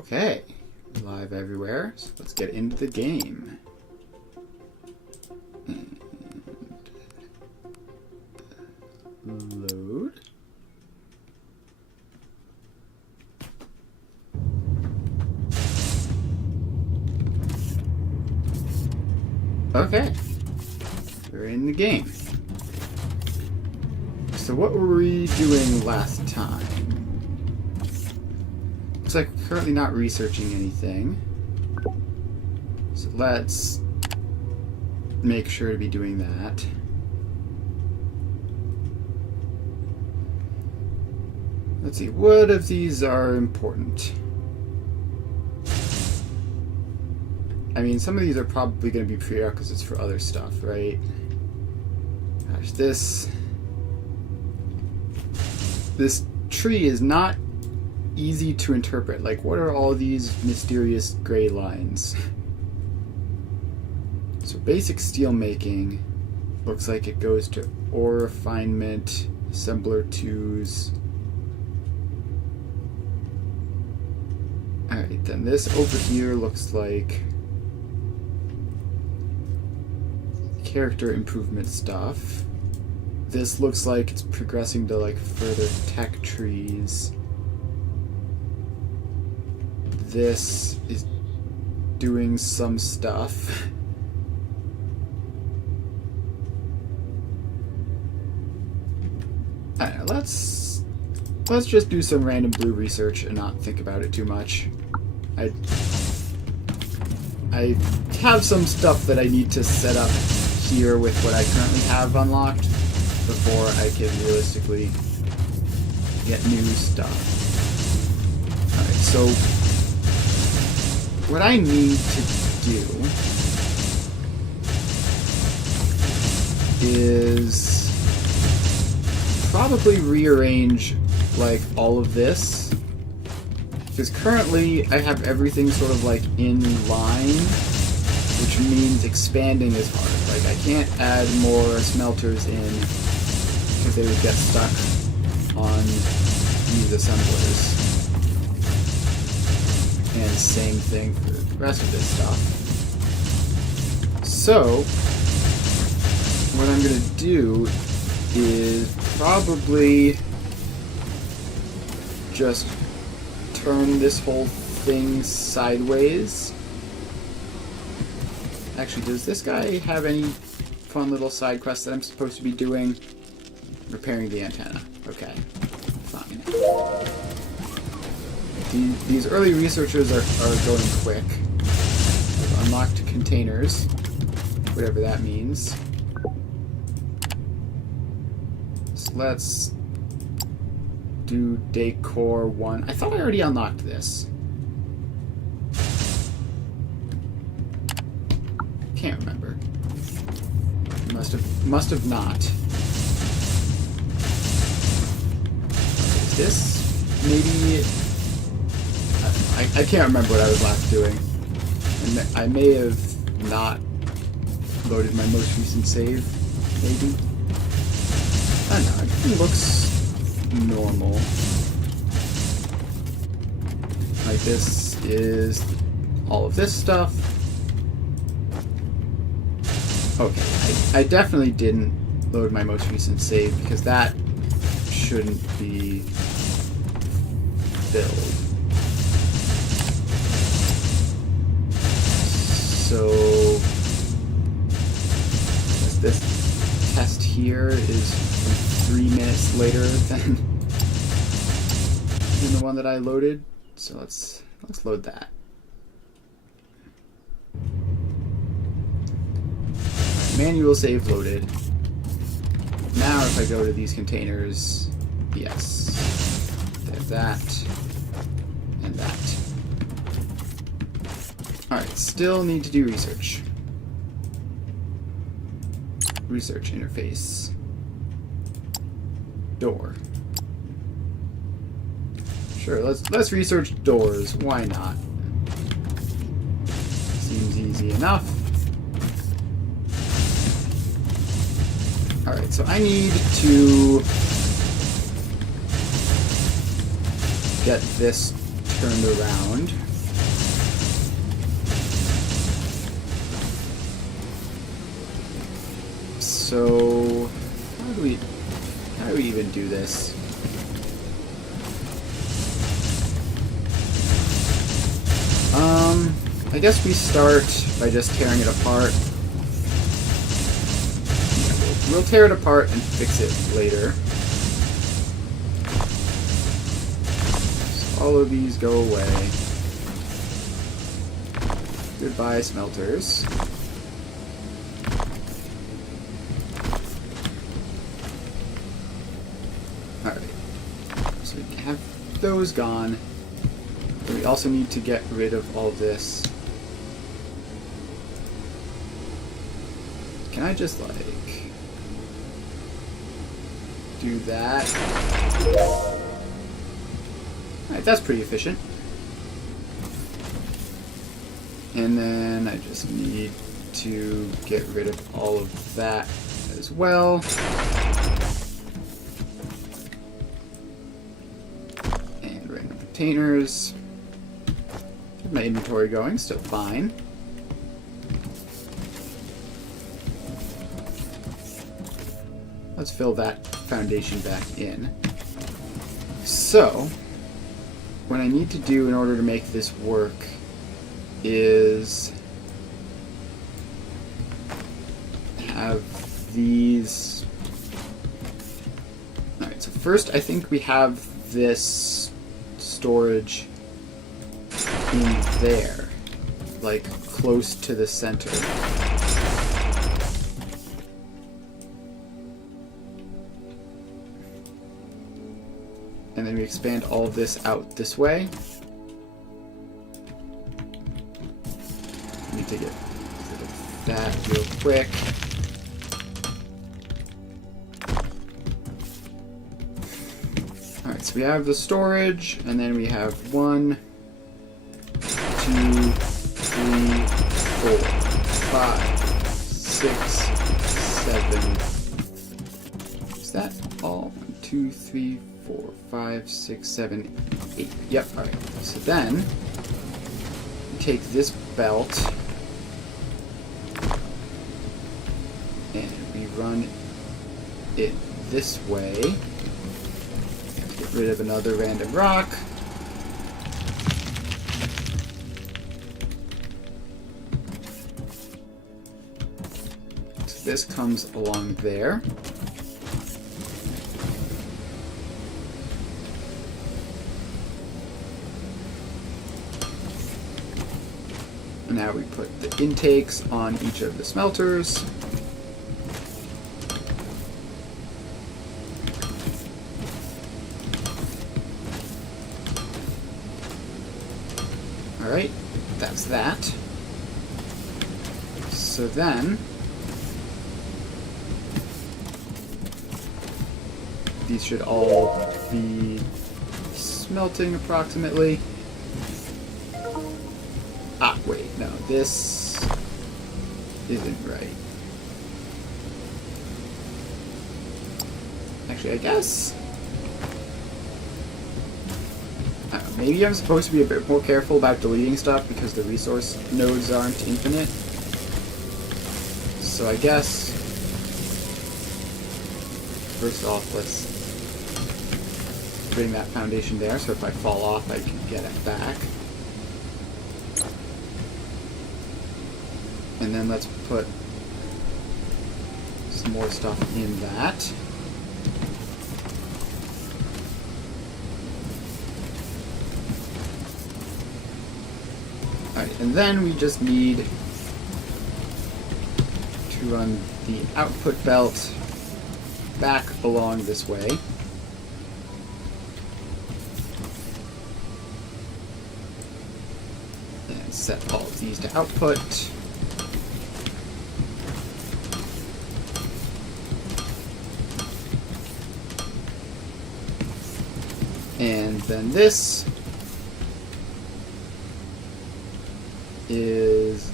Okay, live everywhere. So let's get into the game. And load. Okay, we're in the game. So what were we doing last time? Looks like we're currently not researching anything. So let's make sure to be doing that. Let's see, what of these are important? I mean, some of these are probably going to be prerequisites for other stuff, right? Gosh, this tree is not easy to interpret. Like, what are all these mysterious gray lines? So basic steel making looks like it goes to ore refinement, assembler 2s. Alright, then this over here looks like character improvement stuff. This looks like it's progressing to like further tech trees. This is doing some stuff. I don't know, let's just do some random blue research and not think about it too much. I have some stuff that I need to set up here with what I currently have unlocked before I can realistically get new stuff. Alright, so what I need to do is probably rearrange like all of this, because currently I have everything sort of like in line, which means expanding is hard. Like, I can't add more smelters in because they would get stuck on these assemblers. And same thing for the rest of this stuff. So, what I'm going to do is probably just turn this whole thing sideways. Actually, does this guy have any fun little side quests that I'm supposed to be doing? Repairing the antenna. Okay, fine. These early researchers are going quick. I've unlocked containers, whatever that means. So let's do Decor 1. I thought I already unlocked this. Can't remember. Must have not. Is this maybe? I can't remember what I was last doing, and I may have not loaded my most recent save. Maybe. I don't know. It looks normal. Like, this is all of this stuff. Okay, I definitely didn't load my most recent save because that shouldn't be filled. So this test here is 3 minutes later than the one that I loaded. So let's load that. Manual save loaded. Now if I go to these containers, yes, there's that and that. Alright, still need to do research. Research interface. Door. Sure, let's research doors. Why not? Seems easy enough. Alright, so I need to get this turned around So how do we even do this? I guess we start by just tearing it apart. We'll tear it apart and fix it later. So all of these go away. Goodbye, smelters. Alright. So we have those gone. But we also need to get rid of all this. Can I just, like, do that? Alright, that's pretty efficient. And then I just need to get rid of all of that as well. And random containers. Keep my inventory going, still fine. Let's fill that foundation back in. So, what I need to do in order to make this work is have these... Alright, so first I think we have this storage in there, like close to the center. And then we expand all of this out this way. I need to get rid of that real quick. Alright, so we have the storage, and then we have 1, 2, 3, 4, 5, 6, 7. Is that all? 1, 2, 3, 4, 5, 6, 7, 8. Yep, alright. So then, we take this belt, and we run it this way. Get rid of another random rock. So this comes along there. Now we put the intakes on each of the smelters. Alright, that's that. So then, these should all be smelting approximately. Ah, wait, no, this isn't right. Actually, I guess... maybe I'm supposed to be a bit more careful about deleting stuff because the resource nodes aren't infinite. So I guess... First off, let's bring that foundation there, so if I fall off, I can get it back. And then let's put some more stuff in that. Alright, and then we just need to run the output belt back along this way. And set all of these to output. And then this is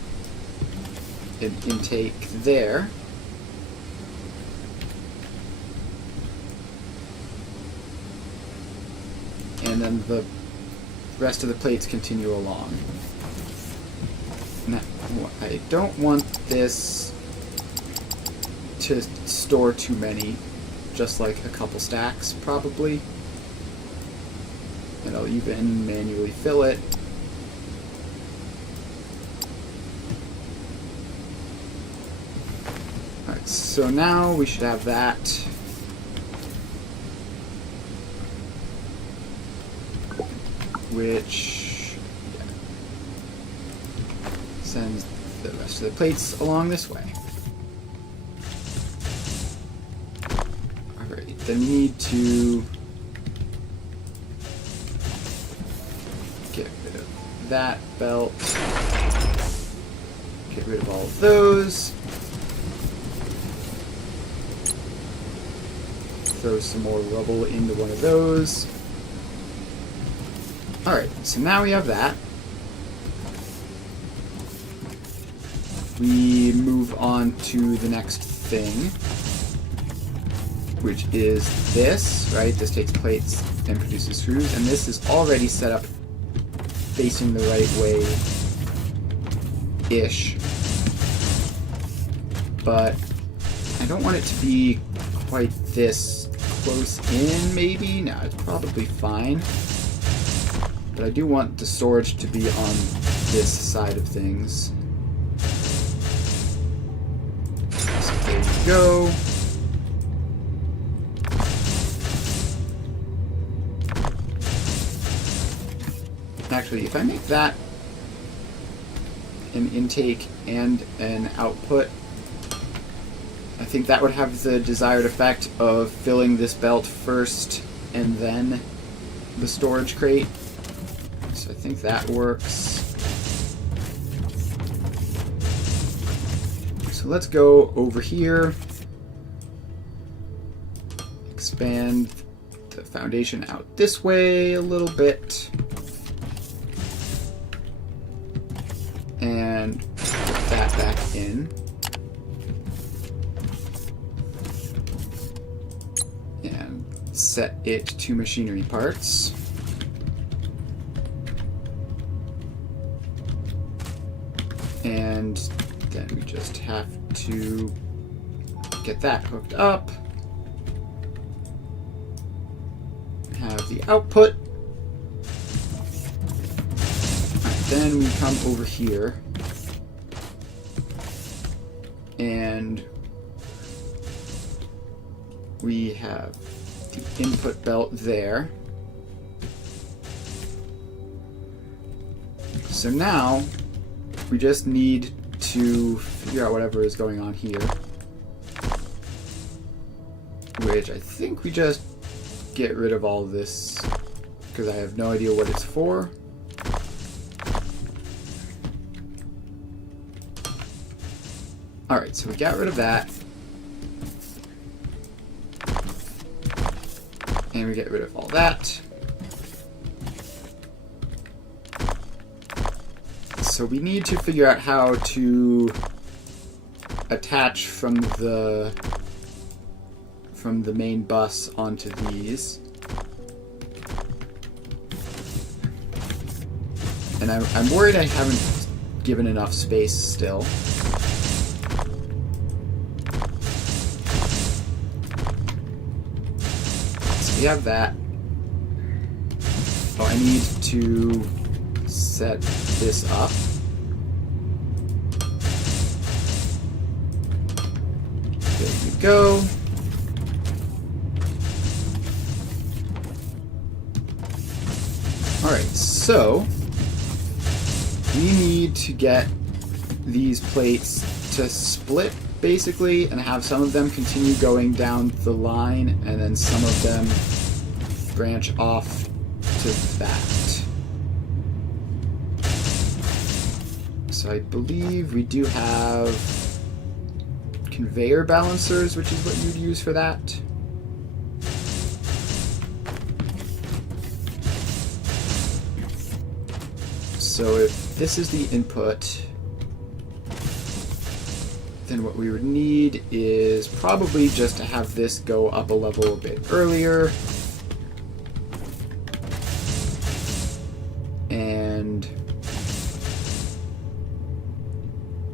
an intake there. And then the rest of the plates continue along. Now, I don't want this to store too many, just like a couple stacks probably. And I'll even manually fill it. Alright, so now we should have that. Which sends the rest of the plates along this way. Alright, then we need to get rid of that belt. Get rid of all of those. Throw some more rubble into one of those. Alright, so now we have that. We move on to the next thing, which is this, right? This takes plates and produces screws, and this is already set up facing the right way-ish. But I don't want it to be quite this close in, maybe? No, it's probably fine. But I do want the storage to be on this side of things. So there we go. Actually, if I make that an intake and an output, I think that would have the desired effect of filling this belt first and then the storage crate. So I think that works. So let's go over here, expand the foundation out this way a little bit, and put that back in. And set it to machinery parts. And then we just have to get that hooked up. Have the output. Alright, then we come over here. And we have the input belt there. So now we just need to figure out whatever is going on here. Which I think we just get rid of all of this because I have no idea what it's for. Alright, so we got rid of that. And we get rid of all that. So we need to figure out how to attach from the main bus onto these. And I'm worried I haven't given enough space still. So we have that. Oh, I need to set this up. There you go. Alright, so we need to get these plates to split basically and have some of them continue going down the line and then some of them branch off to that. So I believe we do have conveyor balancers, which is what you'd use for that. So if this is the input, then what we would need is probably just to have this go up a level a bit earlier. And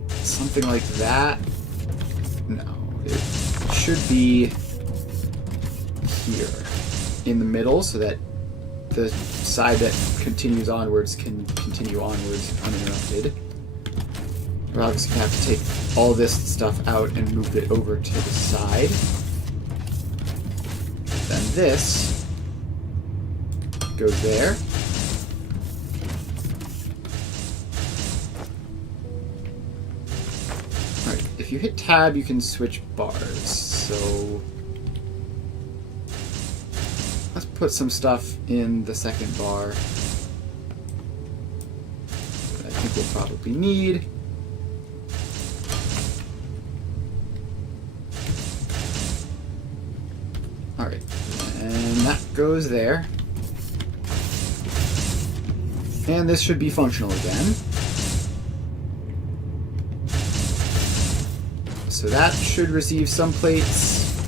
something like that. No, should be here in the middle so that the side that continues onwards can continue onwards uninterrupted. We're obviously going to have to take all this stuff out and move it over to the side. Then this goes there. Alright, if you hit tab, you can switch bars. So let's put some stuff in the second bar that I think we'll probably need. Alright, and that goes there. And this should be functional again. So that should receive some plates,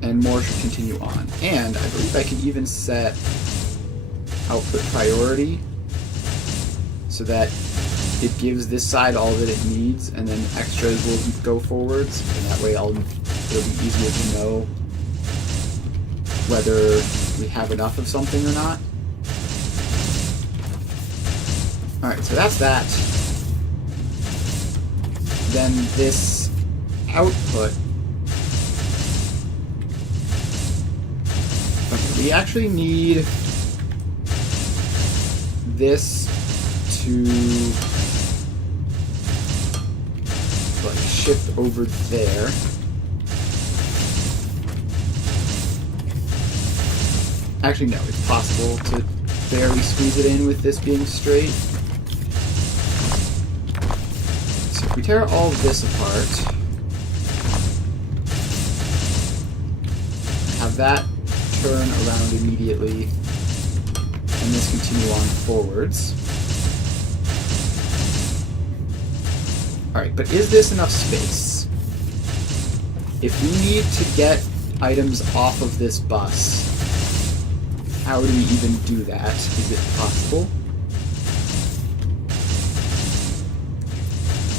and more should continue on. And I believe I can even set output priority so that it gives this side all that it needs, and then extras will go forwards, and that way it'll be easier to know whether we have enough of something or not. Alright, so that's that. Then this output. Okay, we actually need this to like shift over there. Actually, no, it's possible to barely squeeze it in with this being straight. So if we tear all of this apart, have that turn around immediately, and this continue on forwards. Alright, but is this enough space? If we need to get items off of this bus, how do we even do that? Is it possible?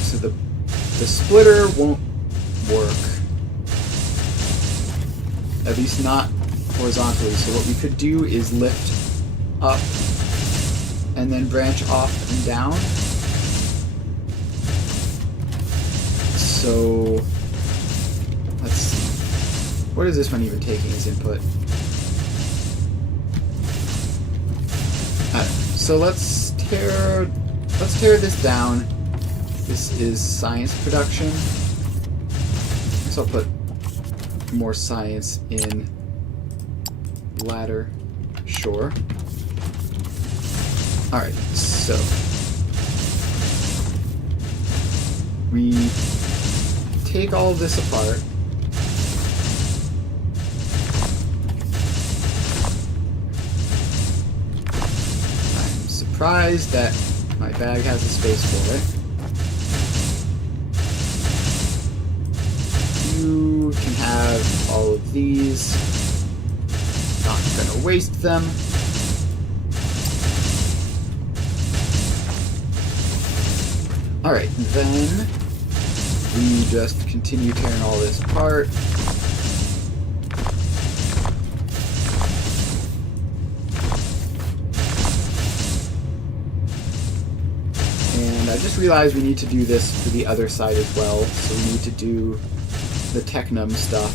So the splitter won't work. At least not horizontally. So what we could do is lift up and then branch off and down. So let's see. What is this one even taking as input? So let's tear this down. This is science production. So I'll put more science in ladder. Sure. Alright, so we take all of this apart. I'm surprised that my bag has a space for it. You can have all of these. Not gonna waste them. Alright, then we just continue tearing all this apart. And I just realized we need to do this for the other side as well, so we need to do the Technum stuff.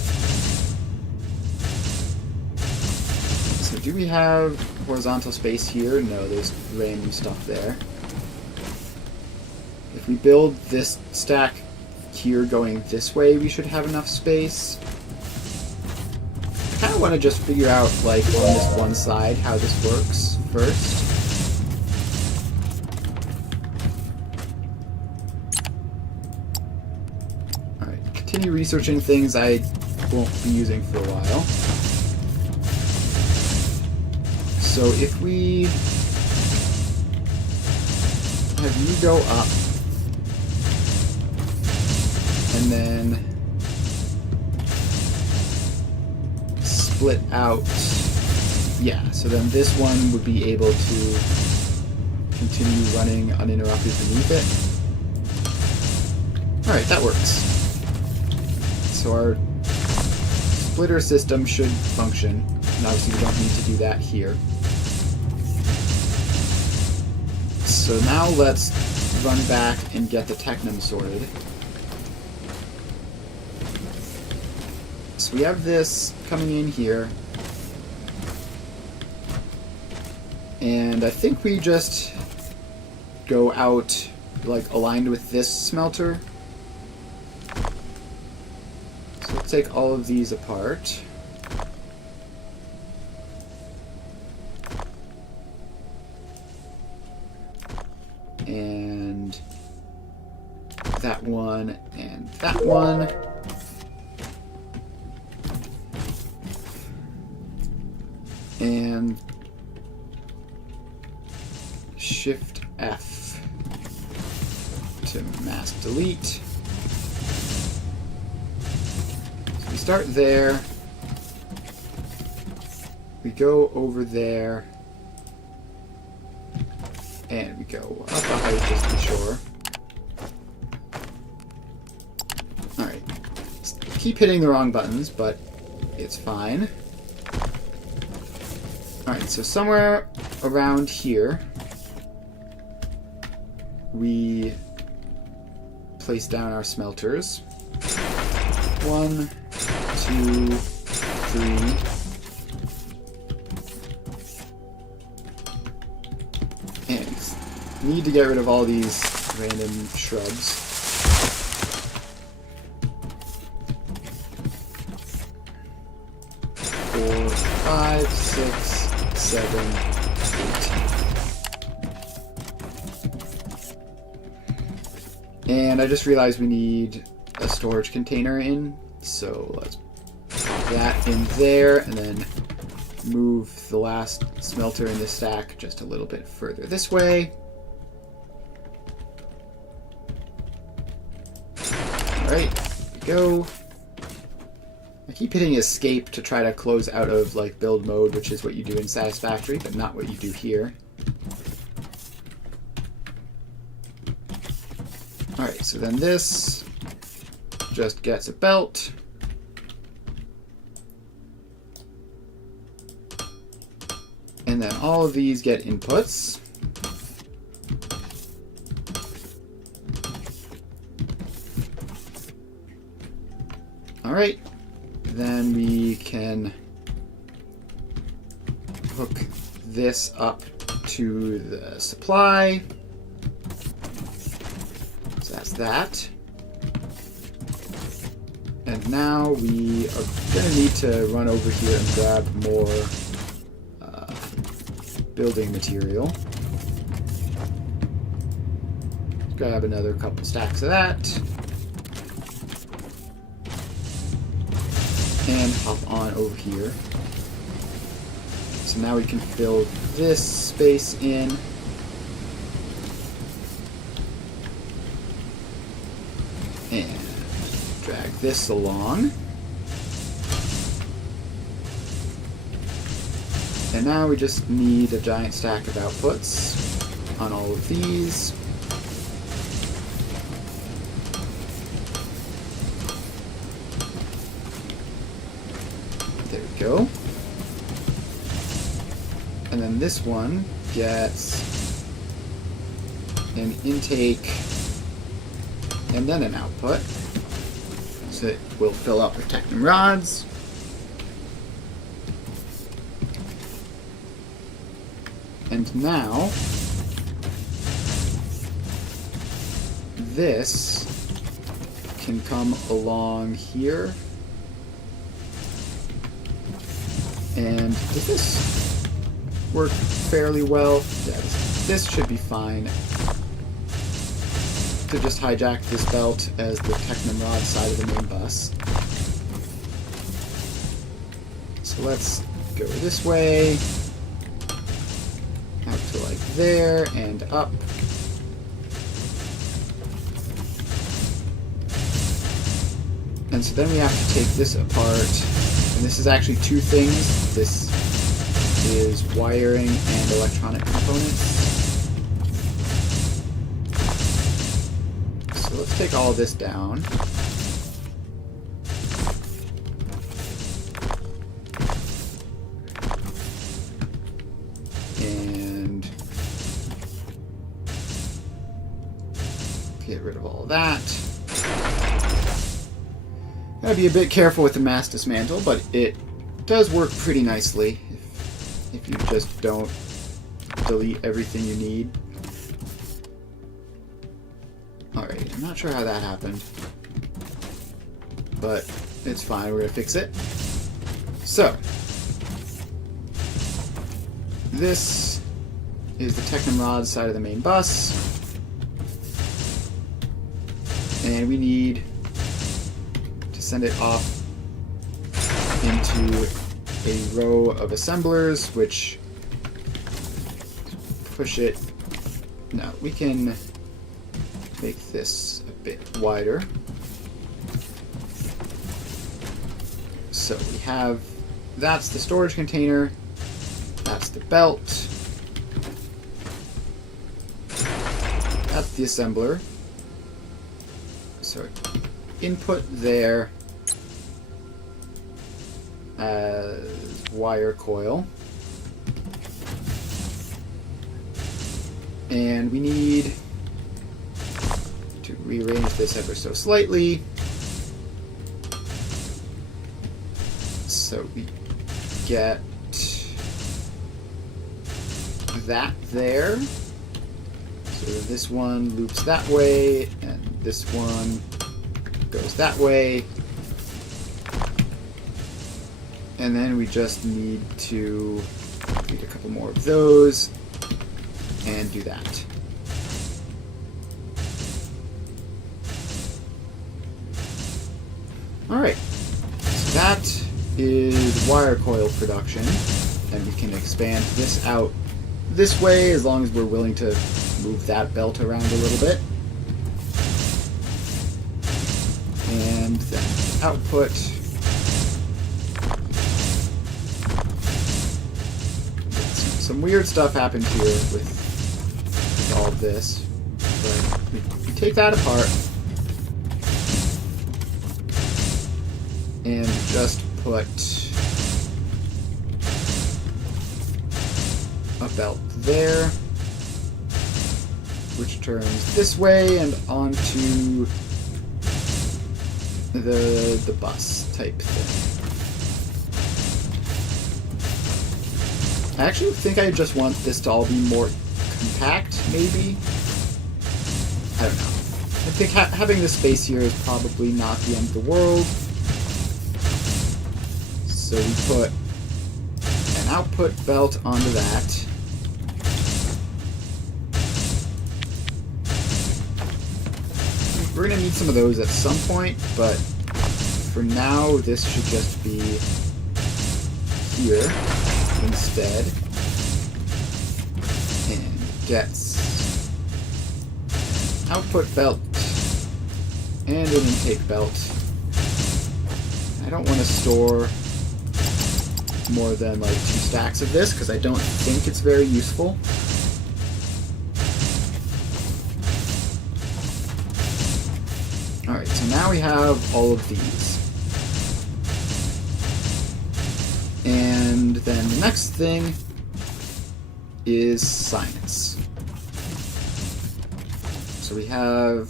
So do we have horizontal space here? No, there's random stuff there. If we build this stack here going this way, we should have enough space. I kind of want to just figure out, like, on this one side how this works first. Alright, continue researching things I won't be using for a while. So if we have you go up, and then split out. Yeah, so then this one would be able to continue running uninterrupted beneath it. Alright, that works. So our splitter system should function. And obviously we don't need to do that here. So now let's run back and get the Technum sorted. So we have this coming in here. And I think we just go out, like, aligned with this smelter. So let's take all of these apart. And that one, and that one. And Shift F to mask delete. So we start there. We go over there. And we go up a height just to be sure. Alright. Keep hitting the wrong buttons, but it's fine. Alright, so somewhere around here, we place down our smelters. 1, 2, 3. And need to get rid of all these random shrubs. Four, 5, 6, 7, 8. And I just realized we need a storage container in, so let's pop that in there and then move the last smelter in the stack just a little bit further this way. Alright, there we go. I keep hitting escape to try to close out of like build mode, which is what you do in Satisfactory, but not what you do here. Alright, so then this just gets a belt. And then all of these get inputs. Alright, then we can hook this up to the supply. So that's that. And now we are going to need to run over here and grab more building material. Grab another couple stacks of that. And hop on over here. So now we can fill this space in. And drag this along. And now we just need a giant stack of outputs on all of these. There we go. And then this one gets an intake and then an output. So it will fill up with Technum rods. And now, this can come along here. And does this work fairly well? Yeah, this should be fine. To just hijack this belt as the Technum rod side of the main bus. So let's go this way. Out to like there and up. And so then we have to take this apart. And this is actually two things. This is wiring and electronic components. So let's take all this down. Get rid of all of that. Gotta be a bit careful with the mass dismantle, but it does work pretty nicely if you just don't delete everything you need. Alright, I'm not sure how that happened, but it's fine, we're gonna fix it. So, this is the Technomrod side of the main bus, and we need to send it off into a row of assemblers, which push it. Now, we can make this a bit wider. So we have, that's the storage container, that's the belt, that's the assembler. So input there as wire coil. And we need to rearrange this ever so slightly. So we get that there. So this one loops that way, and this one goes that way. And then we just need to complete a couple more of those and do that. Alright, so that is wire coil production, and we can expand this out this way as long as we're willing to move that belt around a little bit. And then output. Some weird stuff happened here with all of this, but we take that apart and just put a belt there, which turns this way and onto the bus type thing. I actually think I just want this to all be more compact, maybe? I don't know. I think having this space here is probably not the end of the world. So we put an output belt onto that. We're going to need some of those at some point, but for now this should just be here instead. And gets an output belt and an intake belt. I don't want to store more than like 2 stacks of this because I don't think it's very useful. Alright, so now we have all of these. And then the next thing is science. So we have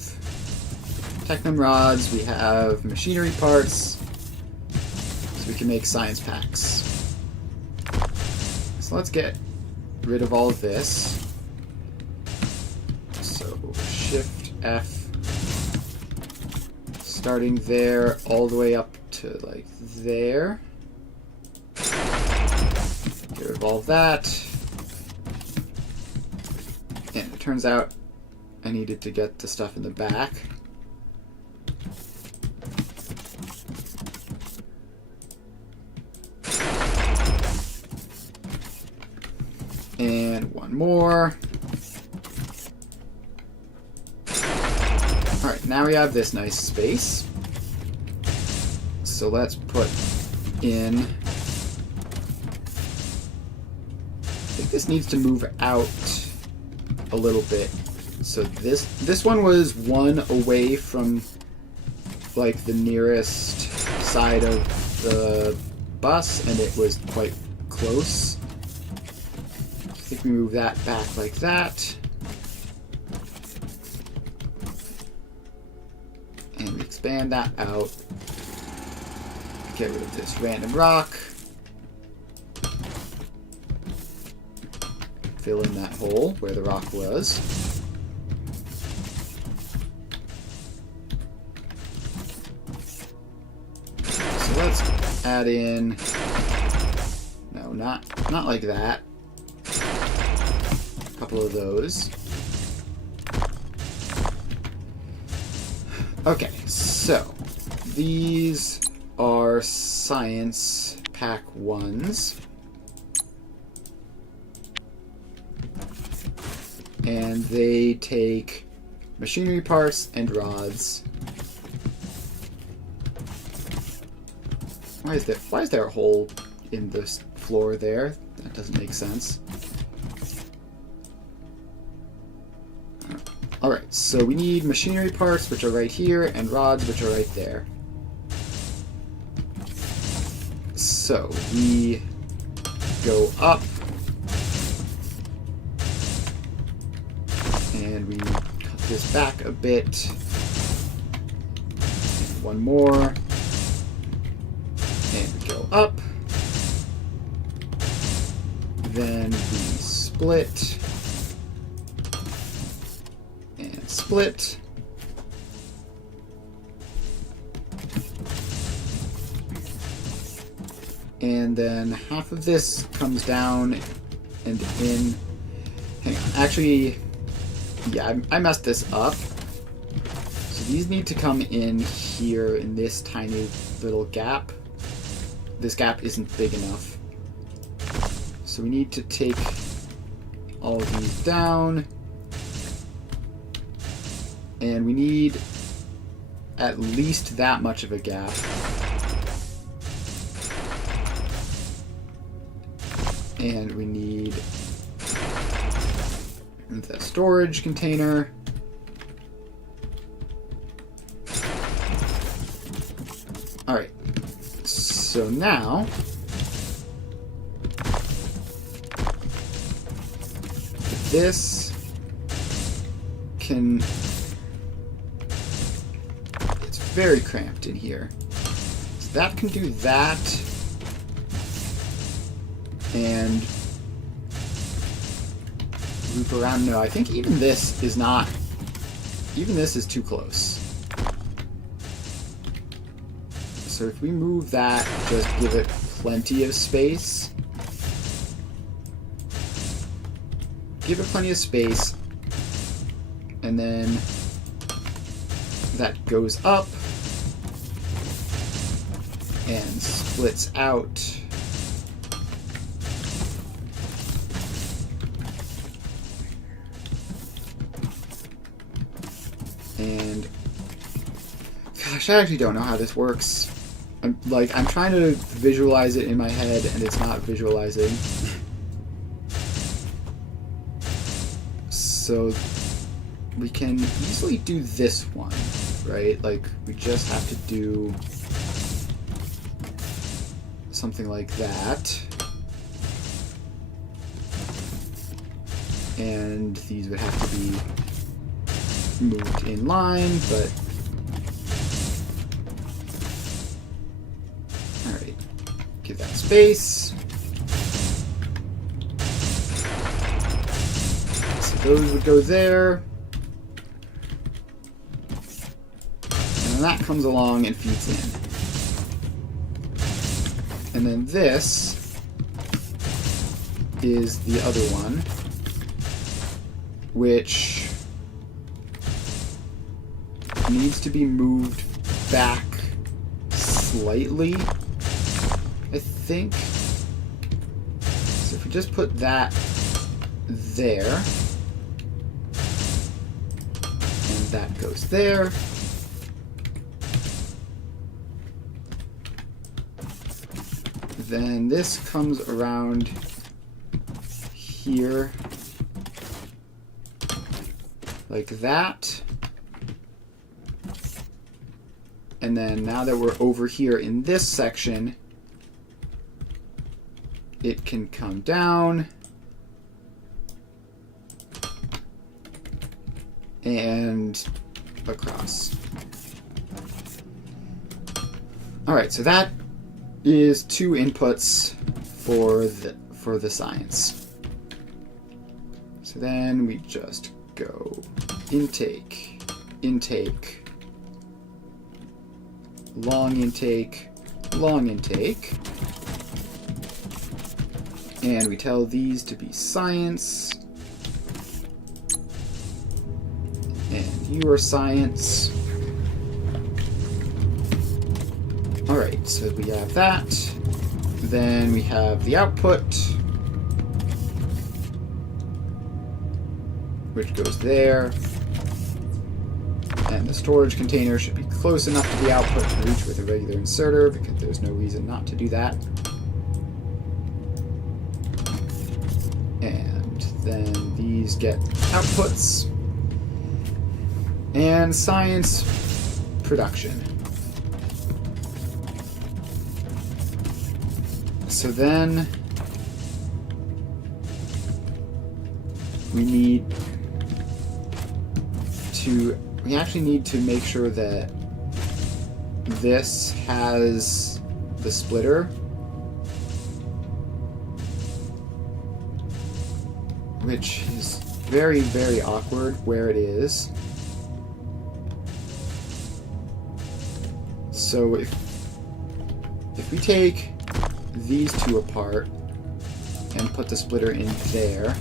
Technum rods, we have machinery parts, so we can make science packs. So let's get rid of all of this. So Shift F, starting there all the way up to like there. Get rid of all of that. And it turns out I needed to get the stuff in the back. And one more. Alright, now we have this nice space. So let's put in... I think this needs to move out a little bit. So this one was one away from like the nearest side of the bus, and it was quite close. I think we move that back like that. expand that out. Get rid of this random rock. Fill in that hole where the rock was. So let's add in... No, not like that. A couple of those. Okay, so these are science pack 1s. And they take machinery parts and rods. Why is there a hole in the floor there? That doesn't make sense. Alright, so we need machinery parts, which are right here, and rods, which are right there. So we go up. And we cut this back a bit. And one more. And we go up. Then we split. And split. And then half of this comes down and in. Hang on, actually... Yeah, I messed this up. So these need to come in here in this tiny little gap. This gap isn't big enough. So we need to take all of these down. And we need at least that much of a gap. And we need the storage container. Alright, so now this can... It's very cramped in here. So that can do that. And loop around. No, I think even this is not... Even this is too close. So if we move that, just give it plenty of space. Give it plenty of space. And then that goes up and splits out. And gosh, I actually don't know how this works. I'm trying to visualize it in my head and it's not visualizing. So we can easily do this one, right? Like we just have to do something like that. And these would have to be moved in line, but alright, give that space. So those would go there. And then that comes along and feeds in. And then this is the other one, which needs to be moved back slightly, I think. So if we just put that there, and that goes there, then this comes around here like that. And then now that we're over here in this section, it can come down and across. Alright, so that is 2 inputs for the science. So then we just go intake, intake, long intake, long intake. And we tell these to be science. And you are science. Alright, so we have that. Then we have the output, which goes there. And the storage container should be close enough to the output to reach with a regular inserter, because there's no reason not to do that. And then these get outputs. And science production. So then we actually need to make sure that this has the splitter, which is very, very awkward where it is. So if we take these 2 apart and put the splitter in there,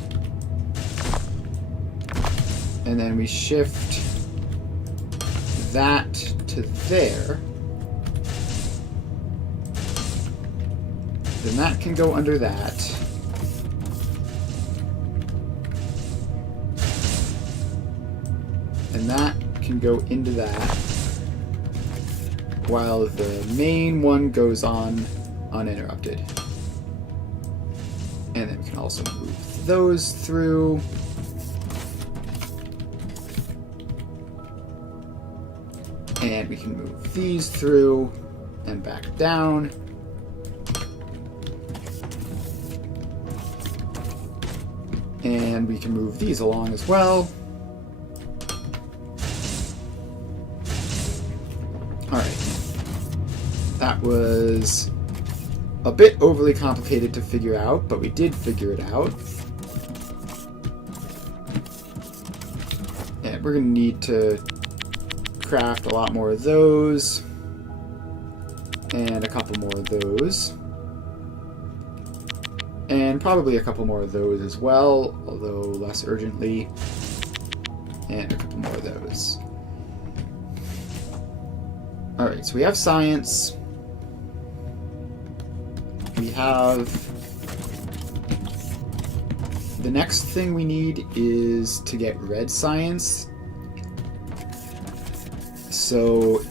and then we shift that to there, then that can go under that. And that can go into that, while the main one goes on uninterrupted. And then we can also move those through. And we can move these through and back down. And we can move these along as well. Alright. That was a bit overly complicated to figure out, but we did figure it out. And we're going to need to craft a lot more of those, and a couple more of those, and probably a couple more of those as well, although less urgently, and a couple more of those. Alright, so we have science. We have... The next thing we need is to get red science. So,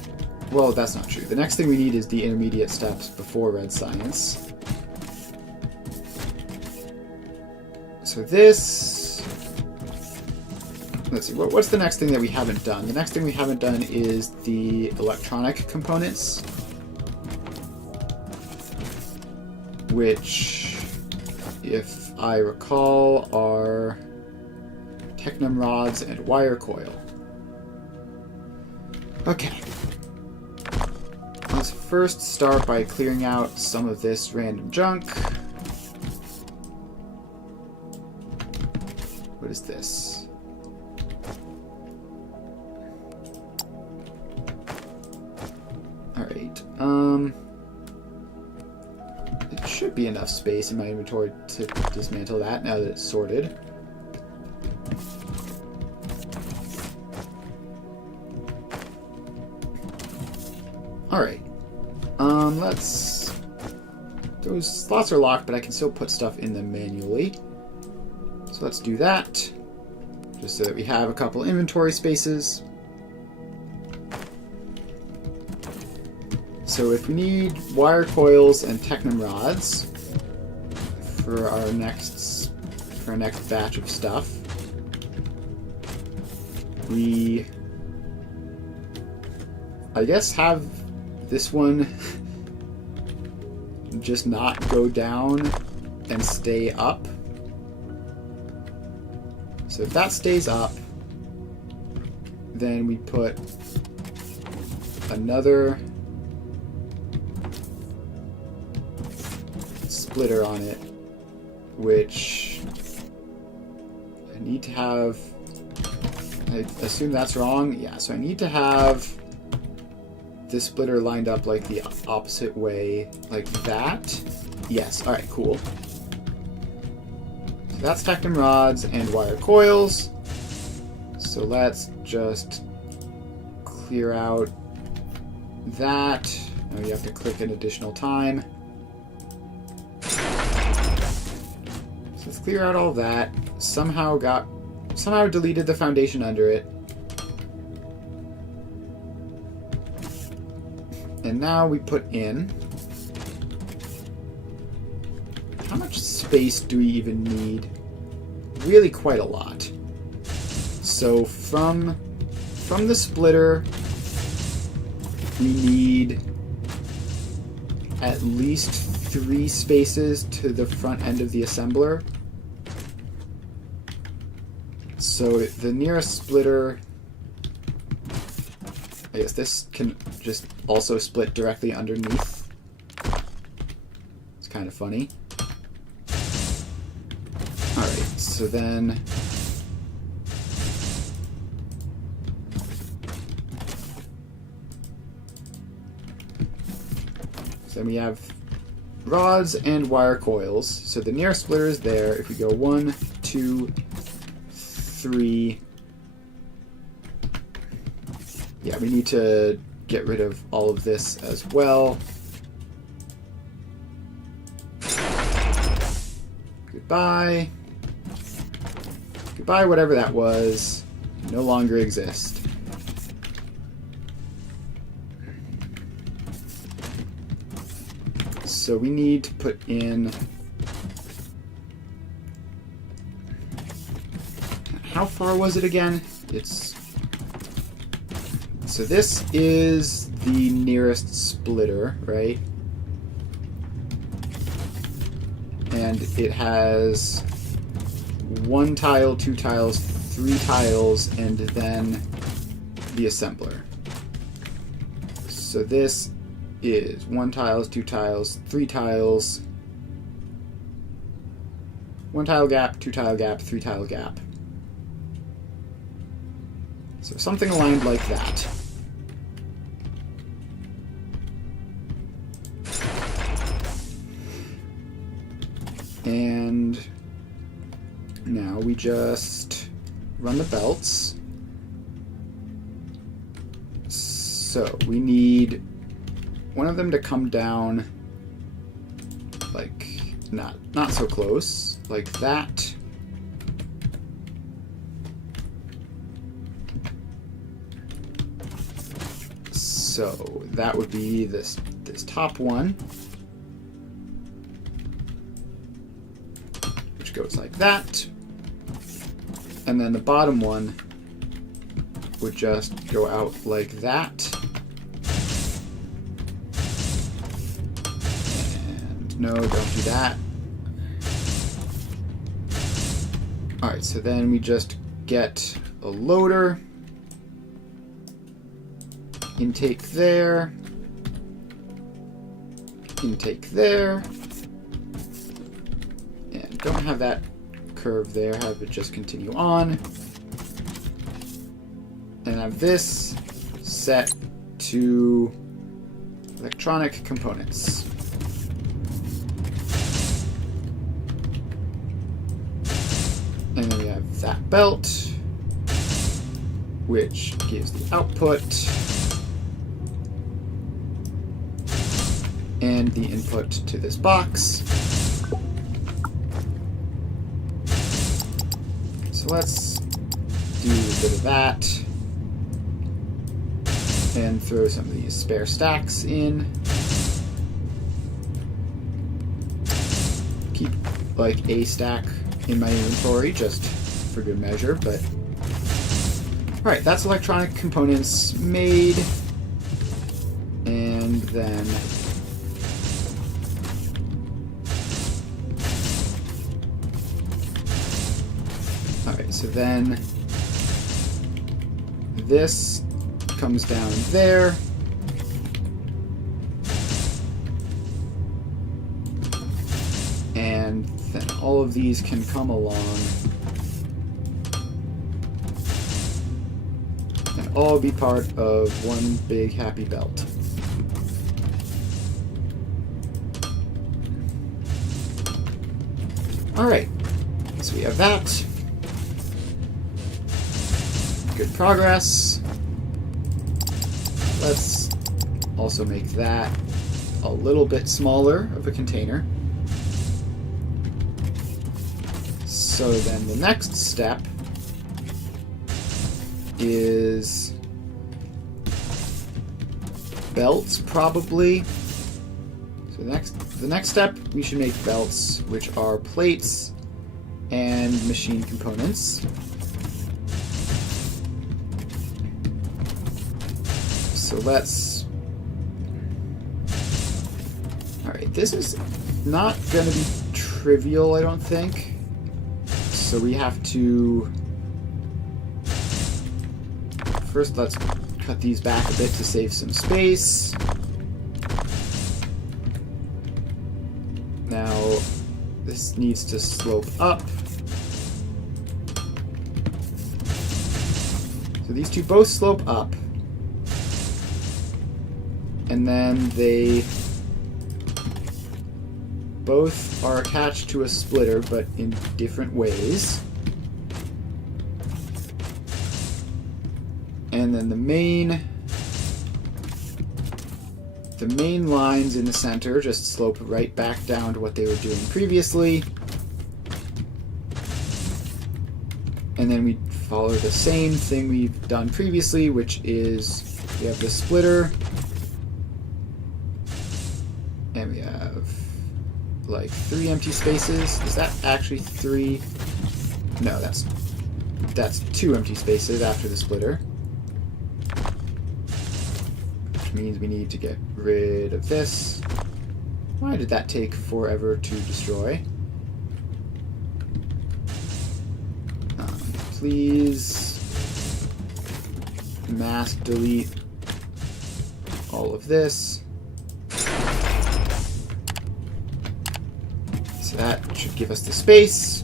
well, that's not true. The next thing we need is the intermediate steps before red science. So this... Let's see, what's the next thing that we haven't done? The next thing we haven't done is the electronic components, which, if I recall, are technum rods and wire coil. Okay. Let's first start by clearing out some of this random junk. What is this? Alright, it should be enough space in my inventory to dismantle that now that it's sorted. Alright. Those slots are locked, but I can still put stuff in them manually. So let's do that. Just so that we have a couple inventory spaces. So if we need wire coils and technum rods for our next batch of stuff, we, I guess, have this one just not go down and stay up. So if that stays up, then we put another splitter on it, which I need to have... I assume that's wrong. Yeah, so I need to have this splitter lined up like the opposite way, like that. Yes, alright, cool. So that's tectum rods and wire coils. So let's just clear out that. Now you have to click an additional time. So let's clear out all that. Somehow deleted the foundation under it. And now we put in... How much space do we even need? Really quite a lot. So from the splitter, we need at least 3 spaces to the front end of the assembler. So the nearest splitter... I guess this can just also split directly underneath. It's kind of funny. Alright, so then... So then we have rods and wire coils. So the nearest splitter is there. If we go 1, 2, 3... Yeah, we need to get rid of all of this as well. Goodbye. Goodbye, whatever that was. No longer exist. So we need to put in... How far was it again? It's... So this is the nearest splitter, right? And it has 1 tile, 2 tiles, 3 tiles, and then the assembler. So this is 1 tiles, 2 tiles, 3 tiles, 1 tile gap, 2 tile gap, 3 tile gap. So something aligned like that. And now we just run the belts. So we need one of them to come down like not so close, like that. So that would be this top one, which goes like that. And then the bottom one would just go out like that. And no, don't do that. Alright, so then we just get a loader. Intake there. Intake there. And don't have that curve there, have it just continue on. And have this set to electronic components. And then we have that belt, which gives the output and the input to this box. So let's do a bit of that and throw some of these spare stacks in. Keep like a stack in my inventory just for good measure, but alright, that's electronic components made. And then alright, so then this comes down there. all of these can come along and all be part of one big happy belt. Alright, so we have that. Good progress. Let's also make that a little bit smaller of a container. So then the next step is belts, probably. So the next step, we should make belts, which are plates and machine components. So let's... Alright, this is not going to be trivial, I don't think. So we have to... First, let's cut these back a bit to save some space. Now, this needs to slope up. So these two both slope up. And then they both are attached to a splitter, but in different ways. And then the main lines in the center just slope right back down to what they were doing previously. And then we follow the same thing we've done previously, which is we have the splitter, and we have like 3 empty spaces. Is that actually 3? No, that's 2 empty spaces after the splitter. Means we need to get rid of this. Why did that take forever to destroy? Please mask delete all of this. So that should give us the space.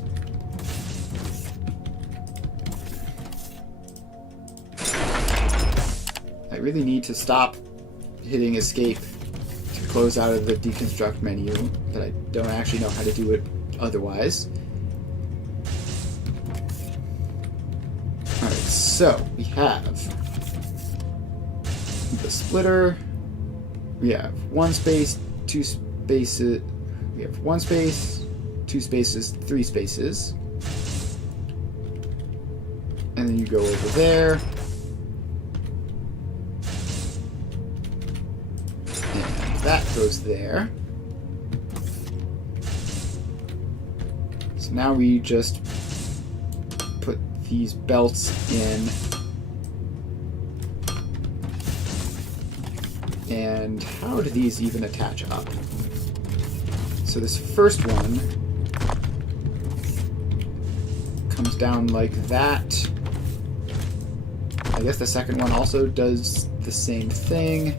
I really need to stop hitting escape to close out of the deconstruct menu, but I don't actually know how to do it otherwise. Alright, so we have the splitter, we have 1 space, 2 spaces, we have 1 space, 2 spaces, 3 spaces, and then you go over there. That goes there. So now we just put these belts in. And how do these even attach up? So this first one comes down like that. I guess the second one also does the same thing.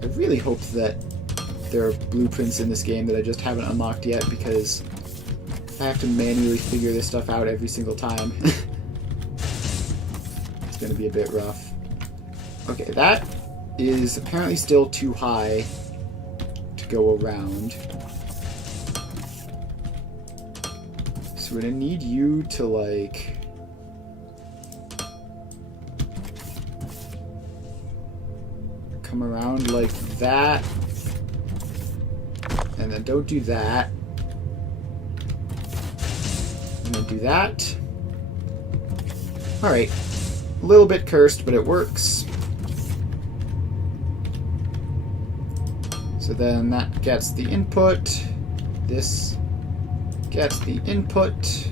I really hope that there are blueprints in this game that I just haven't unlocked yet, because I have to manually figure this stuff out every single time. It's going to be a bit rough. Okay, that is apparently still too high to go around. So we're going to need you to, like... come around like that, and then don't do that, and then do that. Alright, a little bit cursed, but it works. So then that gets the input, this gets the input,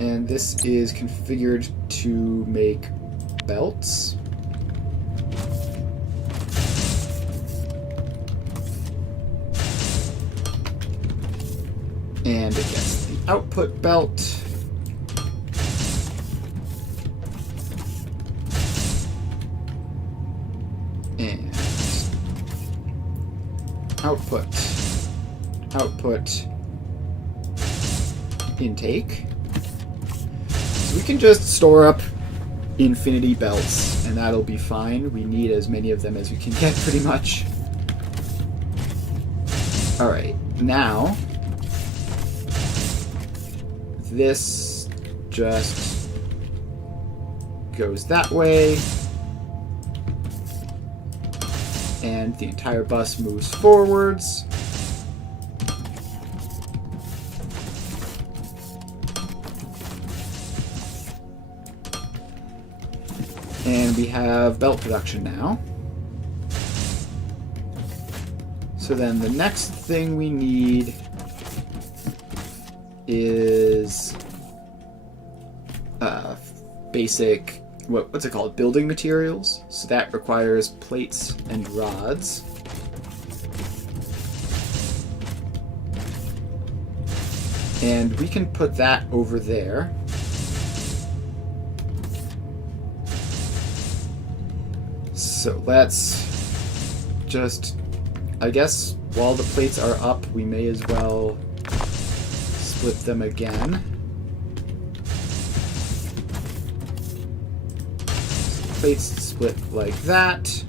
and this is configured to make belts. And it gets the output belt. And output, output, intake. So we can just store up infinity belts, and that'll be fine. We need as many of them as we can get, pretty much. Alright, now this just goes that way, and the entire bus moves forwards. And we have belt production now. So then the next thing we need is basic, what's it called? Building materials. So that requires plates and rods. And we can put that over there. So let's just, I guess, while the plates are up, we may as well split them again. So plates split like that.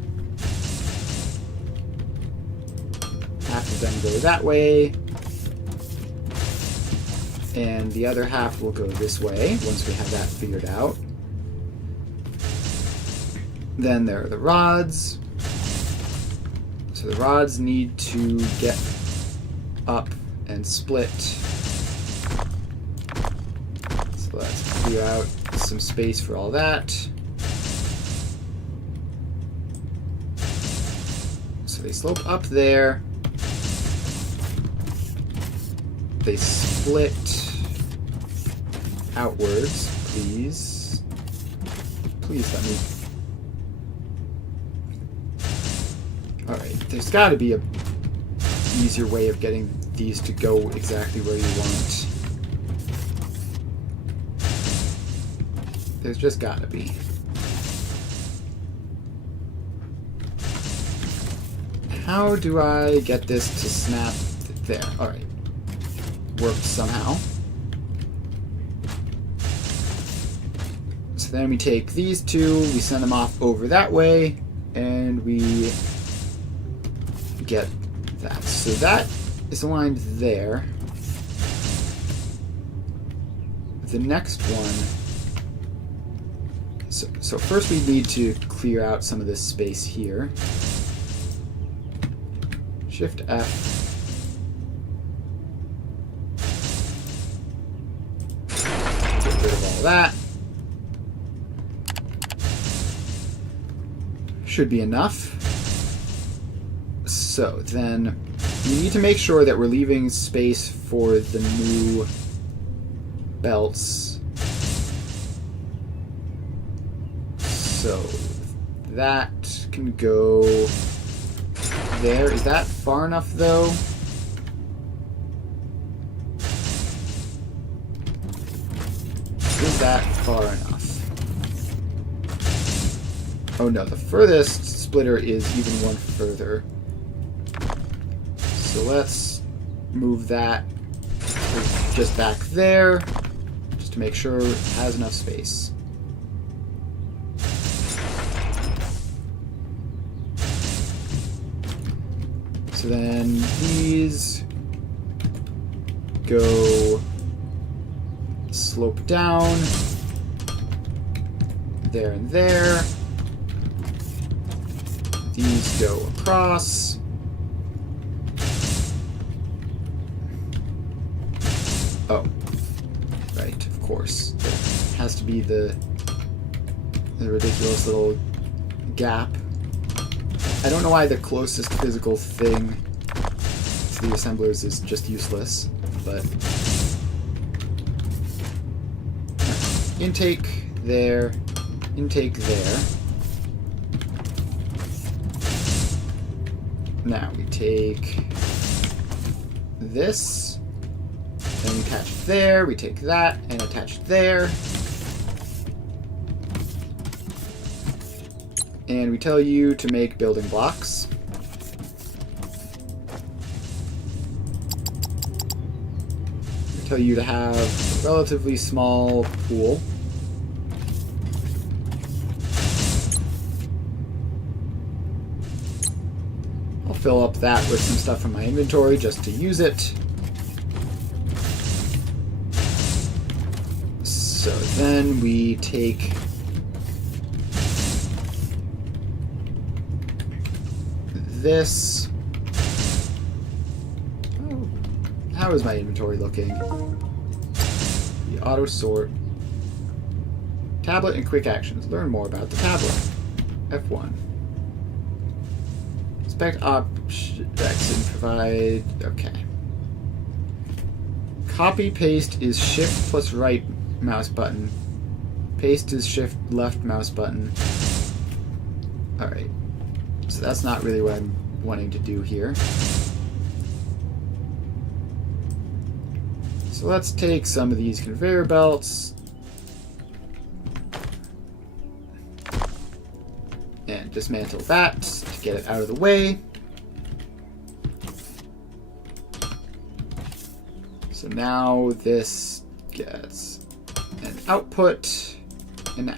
Half of them go that way. And the other half will go this way, once we have that figured out. Then there are the rods. So the rods need to get up and split. So let's clear out some space for all that. So they slope up there. They split outwards, please. Please let me... Alright, there's got to be a easier way of getting these to go exactly where you want. There's just got to be. How do I get this to snap there? Alright. Worked somehow. So then we take these two, we send them off over that way, and we get that. So that is aligned there. The next one... So first we need to clear out some of this space here. Shift F. Get rid of all that. Should be enough. So then we need to make sure that we're leaving space for the new belts. So that can go there. Is that far enough though? Is that far enough? Oh no, the furthest splitter is even one further. So let's move that just back there, just to make sure it has enough space. So then these go slope down, there and there. These go across. Oh, right, of course. There has to be the ridiculous little gap. I don't know why the closest physical thing to the assemblers is just useless, but... Intake there, intake there. Now we take this, and we attach it there, we take that, and attach it there. And we tell you to make building blocks. tell you to have a relatively small pool. I'll fill up that with some stuff from my inventory just to use it. So then we take this. Oh, how is my inventory looking? The auto sort. Tablet and quick actions. Learn more about the tablet. F1. Inspect objects and provide. Okay. Copy paste is shift plus right mouse button. Paste is shift left mouse button. Alright. So that's not really what I'm wanting to do here. So let's take some of these conveyor belts and dismantle that to get it out of the way. So now this gets an output, and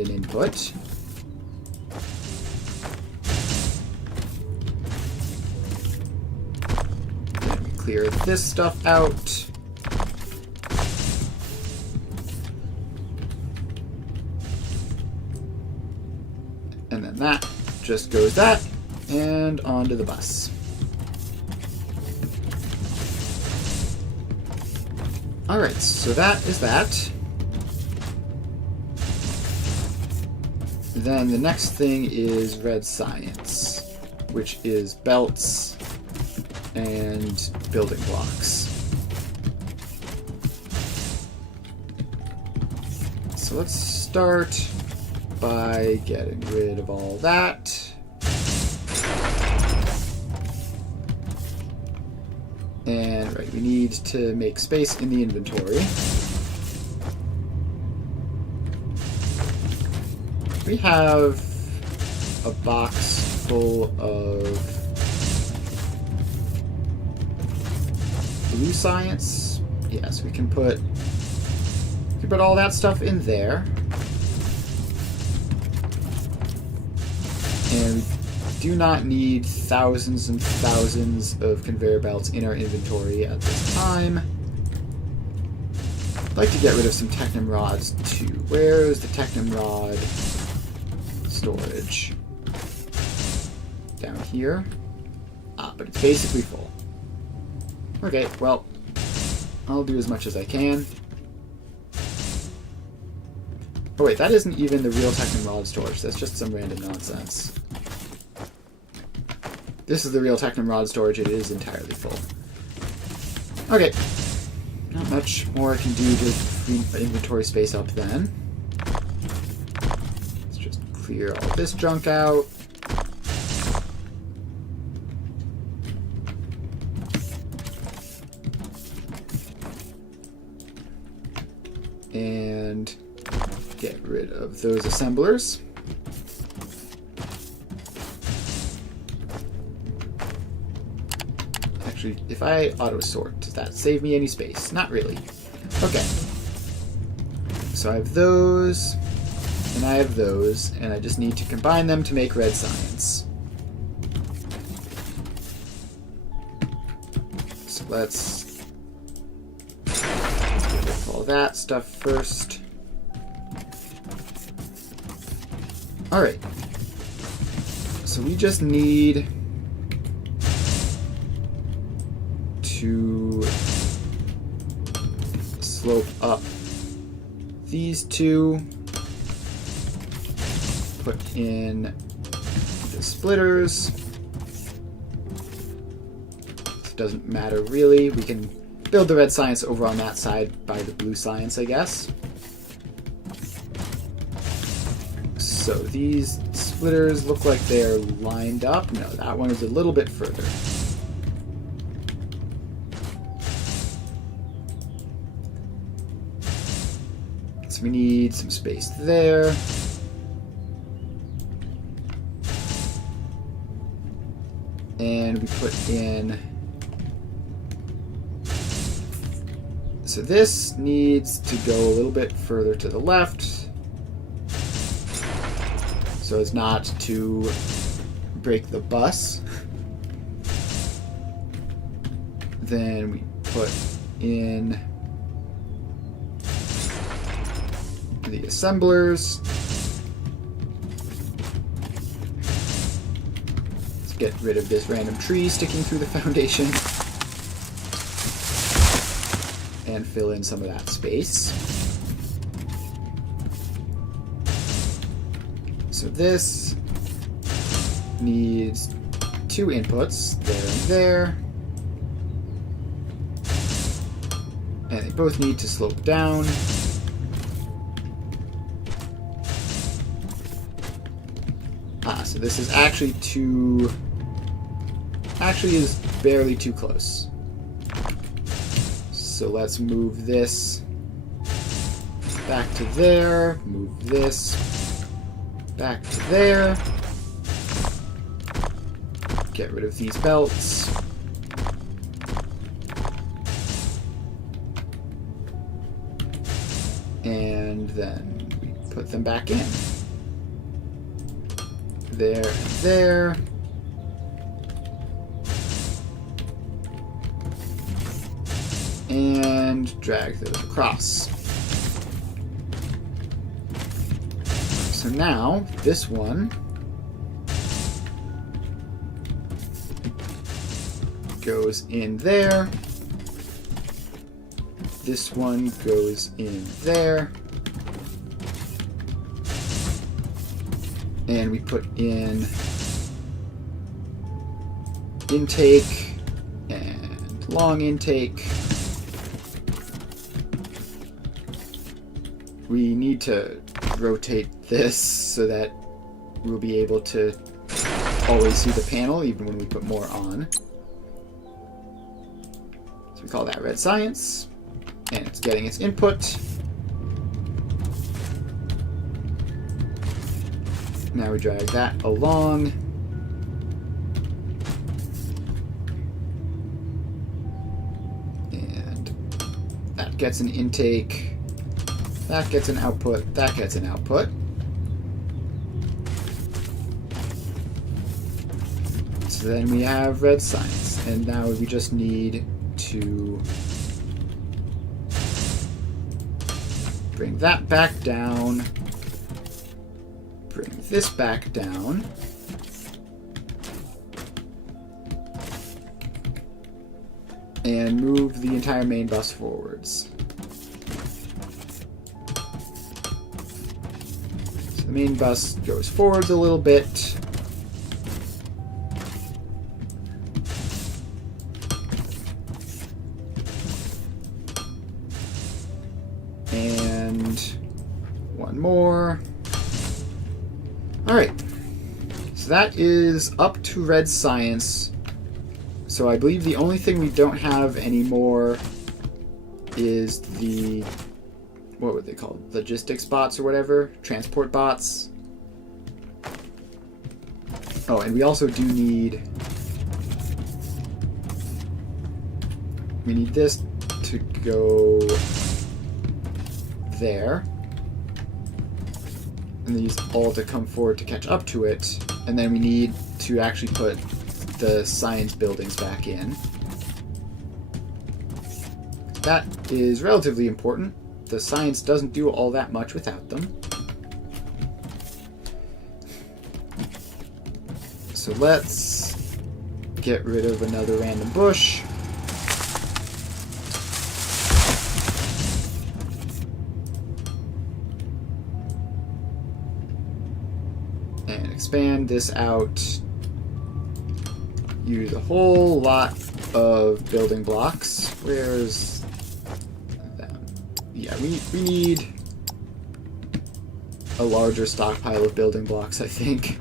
an input. Then we clear this stuff out. And then that just goes that, and onto the bus. Alright, so that is that. Then the next thing is red science, which is belts and building blocks. So let's start by getting rid of all that. And right, we need to make space in the inventory. We have a box full of blue science. Yes, we can put all that stuff in there. And we do not need thousands and thousands of conveyor belts in our inventory at this time. I'd like to get rid of some Technim rods too. Where's the Technim rod storage? Down here. Ah, but it's basically full. Okay, well, I'll do as much as I can. Oh wait, that isn't even the real Technim rod storage. That's just some random nonsense. This is the real Technim rod storage. It is entirely full. Okay. Not much more I can do to free inventory space up then. Let's just clear all this junk out. And get rid of those assemblers. Actually, if I auto-sort, does that save me any space? Not really. Okay. So I have those, and I have those, and I just need to combine them to make red science. So let's get rid of all that stuff first. Alright. So we just need to slope up these two, put in the splitters. It doesn't matter really. We can build the red science over on that side by the blue science, I guess. So these splitters look like they're lined up. No, that one is a little bit further. So we need some space there. And we put in So this needs to go a little bit further to the left, so as not to break the bus. Then we put in the assemblers. Let's get rid of this random tree sticking through the foundation and fill in some of that space. So this needs 2 inputs, there and there. And they both need to slope down. So this is actually is barely too close. So let's move this back to there, move this back to there, get rid of these belts. And then we put them back in. There and there. And drag those across. So now, this one goes in there. This one goes in there. And we put in intake and long intake. We need to rotate this so that we'll be able to always see the panel even when we put more on. So we call that red science, and it's getting its input. Now we drag that along. And that gets an intake. That gets an output. That gets an output. So then we have red science. And now we just need to bring that back down. Bring this back down. And move the entire main bus forwards. So the main bus goes forwards a little bit. And one more. Alright, so that is up to red science. So I believe the only thing we don't have anymore is the, what were they called? Logistics bots or whatever? Transport bots. Oh, and we also do need, we need this to go there. And these all to come forward to catch up to it, and then we need to actually put the science buildings back in. That is relatively important. The science doesn't do all that much without them. So let's get rid of another random bush. And expand this out. Use a whole lot of building blocks. Where's them? Yeah, we need a larger stockpile of building blocks, I think.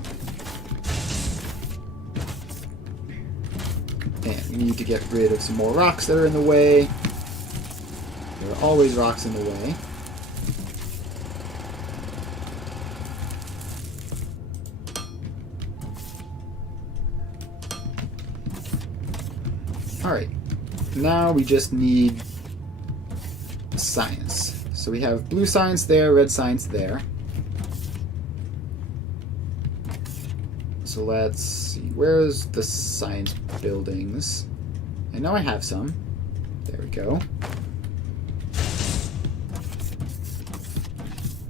And we need to get rid of some more rocks that are in the way. There are always rocks in the way. Alright, now we just need science. So we have blue science there, red science there. So let's see, where's the science buildings? I know I have some. There we go.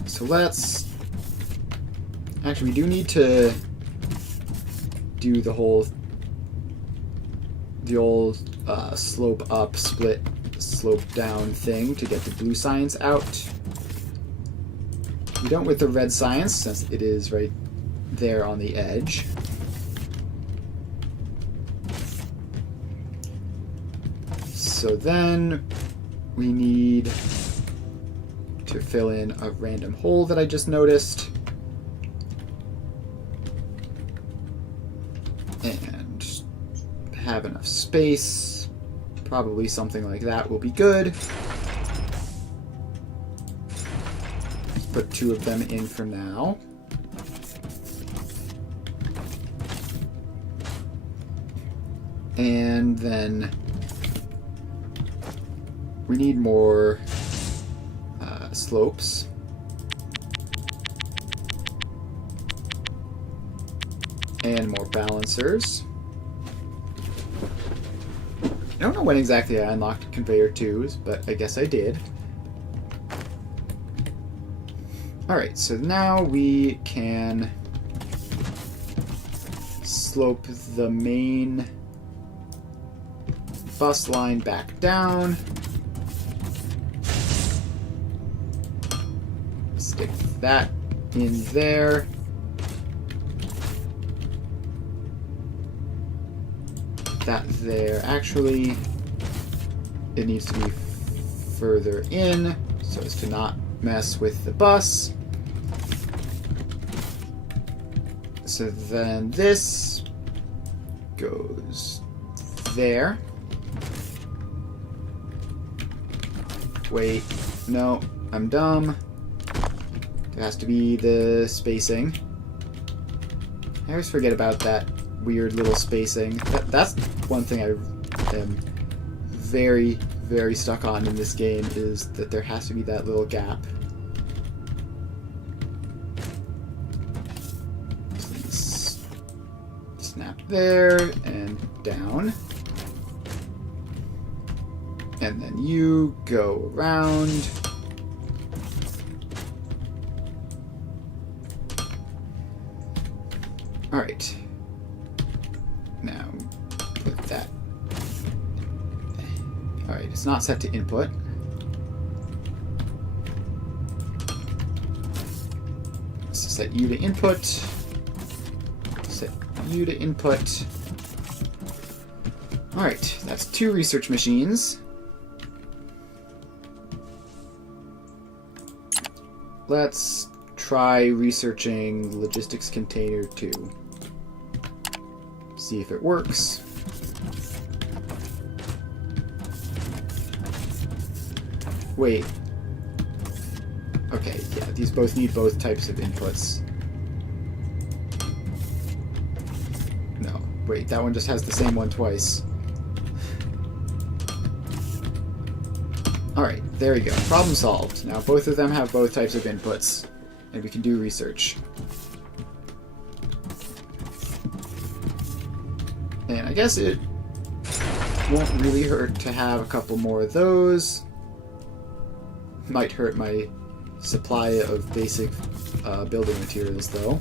So let's... Actually, we do need to do the old slope up, split, slope down thing to get the blue science out. We don't with the red science, since it is right there on the edge. So then we need to fill in a random hole that I just noticed. And have enough space. Probably something like that will be good. Let's put 2 of them in for now. And then we need more slopes. And more balancers. I don't know when exactly I unlocked conveyor 2s, but I guess I did. Alright, so now we can slope the main bus line back down. Stick that in there. That there. Actually, it needs to be further in so as to not mess with the bus. So then this goes there. Wait, no, I'm dumb. There has to be the spacing. I always forget about that weird little spacing. That's one thing I am very, very stuck on in this game, is that there has to be that little gap. Please snap there and down. And then you go around. Alright. Now, put that. Alright, it's not set to input. So set you to input. Set you to input. Alright, that's 2 research machines. Let's try researching logistics container 2. See if it works. Wait. Okay, yeah, these both need both types of inputs. No, wait, that one just has the same one twice. Alright, there we go. Problem solved. Now both of them have both types of inputs, and we can do research. And I guess it won't really hurt to have a couple more of those. Might hurt my supply of basic building materials, though.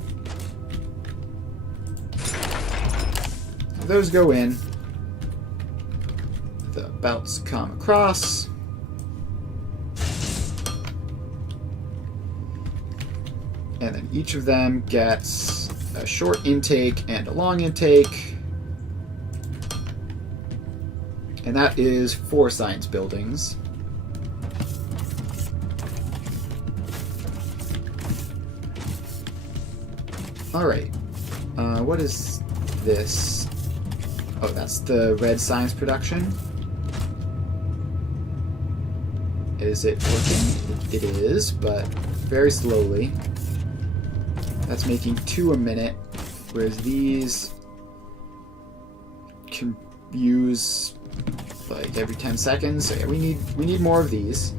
So those go in. The belts come across. And then each of them gets a short intake and a long intake. And that is 4 science buildings. Alright. What is this? Oh, that's the red science production. Is it working? It is, but very slowly. That's making 2 a minute, whereas these can use like every 10 seconds. So yeah, we need more of these.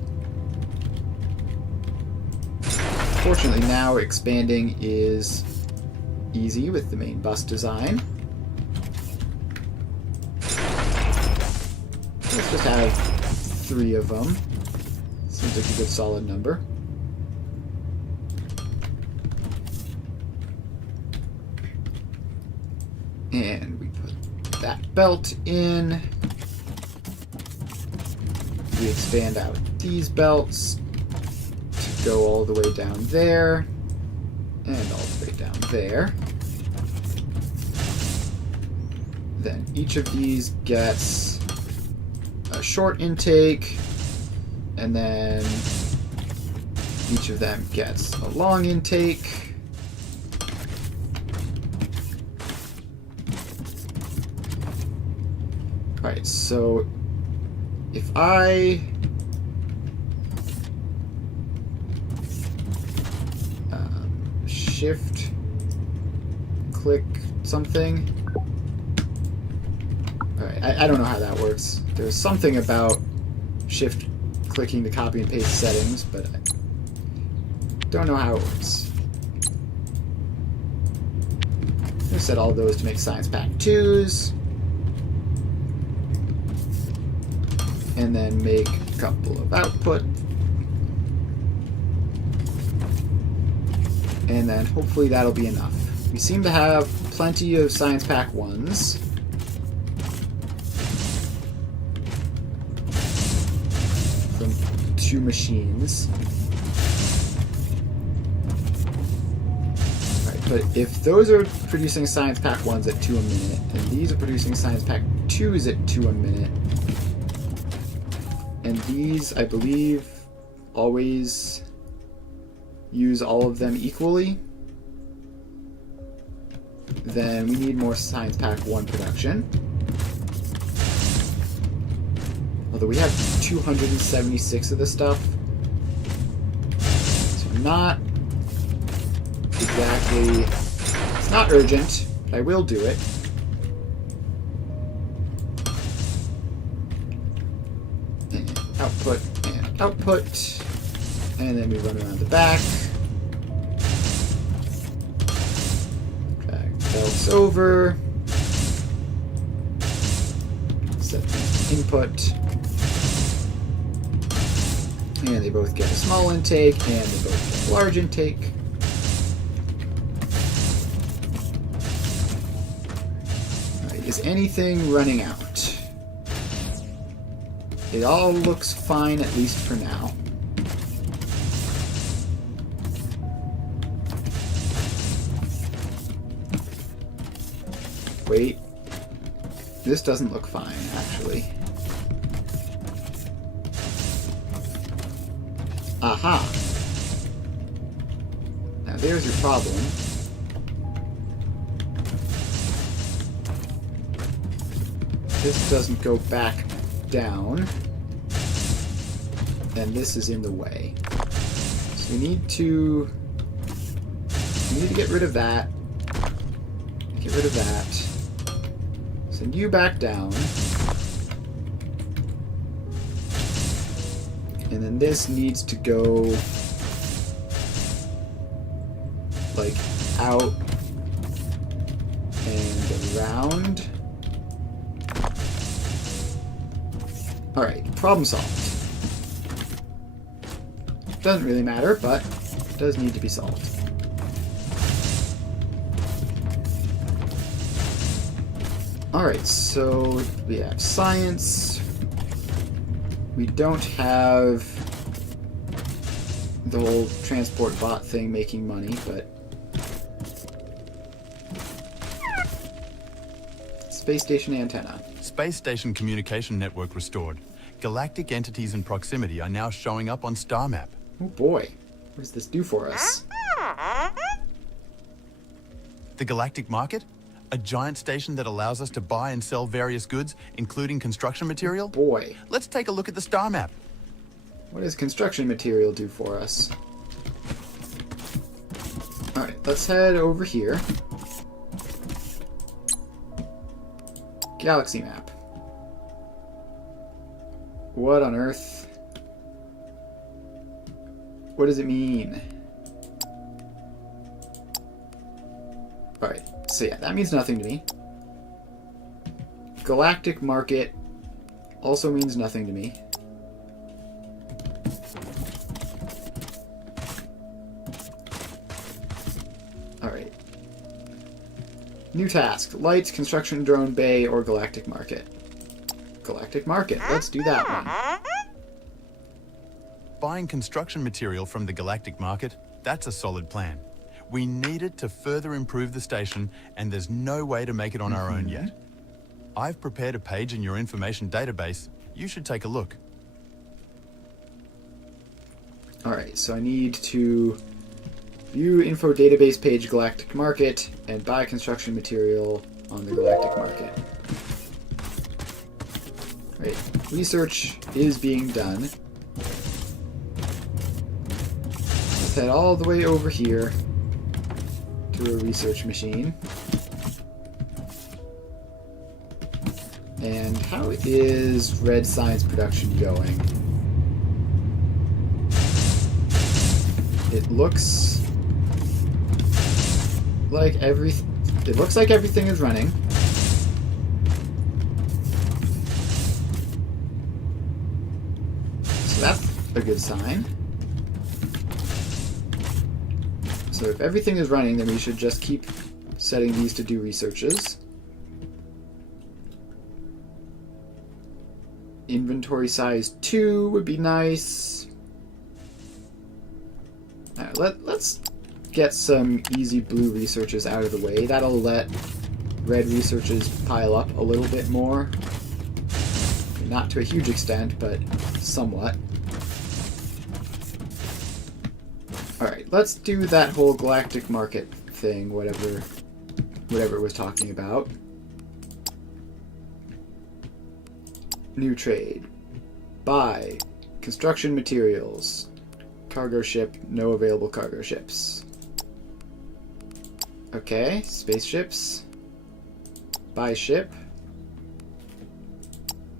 Fortunately, now expanding is easy with the main bus design. Let's just have 3 of them. Seems like a good solid number. And we put that belt in. We expand out these belts to go all the way down there. And all the way down there. Then each of these gets a short intake. And then each of them gets a long intake. Alright, so if I shift click something. Alright, I don't know how that works. There's something about shift clicking to copy and paste settings, but I don't know how it works. I'm going to set all those to make Science Pack 2s. And then make a couple of output. And then hopefully that'll be enough. We seem to have plenty of Science Pack 1s. From 2 machines. Alright, but if those are producing Science Pack 1s at 2 a minute, and these are producing Science Pack 2s at 2 a minute, and these, I believe, always use all of them equally, then we need more Science Pack 1 production. Although we have 276 of this stuff. So not exactly... It's not urgent, but I will do it. And output and output. And then we run around the back. Drag belts over. Set the input. And they both get a small intake, and they both get a large intake. Alright, is anything running out? It all looks fine, at least for now. Wait. This doesn't look fine, actually. Aha! Now there's your problem. This doesn't go back down. And this is in the way. So we need to get rid of that. Get rid of that. Send you back down. And then this needs to go like out and around. Alright, problem solved. Doesn't really matter, but it does need to be solved. Alright, so we have science. We don't have the whole transport bot thing making money, but... Space station antenna. Space station communication network restored. Galactic entities in proximity are now showing up on star map. Oh boy, what does this do for us? The galactic market? A giant station that allows us to buy and sell various goods, including construction material? Oh boy. Let's take a look at the star map. What does construction material do for us? Alright, let's head over here. Galaxy map. What on earth? What does it mean? Alright, so yeah, that means nothing to me. Galactic market also means nothing to me. Alright. New task. Lights, construction drone bay, or galactic market. Galactic market. Let's do that one. Buying construction material from the galactic market, that's a solid plan. We need it to further improve the station, and there's no way to make it on our own yet. I've prepared a page in your information database. You should take a look. Alright, so I need to view info database page galactic market and buy construction material on the galactic market. Right, research is being done. Let's head all the way over here to a research machine. And how is Red Science production going? It looks like everything is running. So that's a good sign. So if everything is running, then we should just keep setting these to do researches. Inventory size 2 would be nice. Alright, let's get some easy blue researches out of the way. That'll let red researches pile up a little bit more. Not to a huge extent, but somewhat. Alright, let's do that whole galactic market thing, whatever it was talking about. New trade. Buy. Construction materials. Cargo ship. No available cargo ships. Okay, spaceships. Buy ship.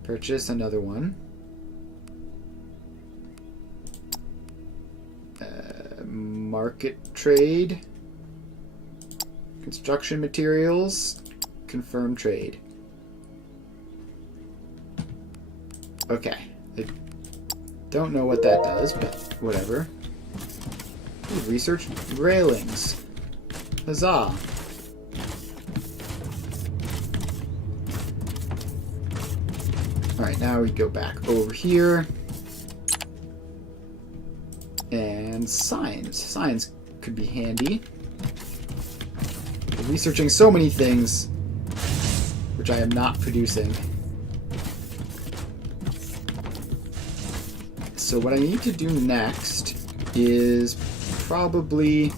Purchase another one. Market trade. Construction materials. Confirm trade. Okay. I don't know what that does, but whatever. Ooh, research railings. Huzzah. Alright, now we go back over here. And signs. Signs could be handy. We're researching so many things, which I am not producing. So what I need to do next is probably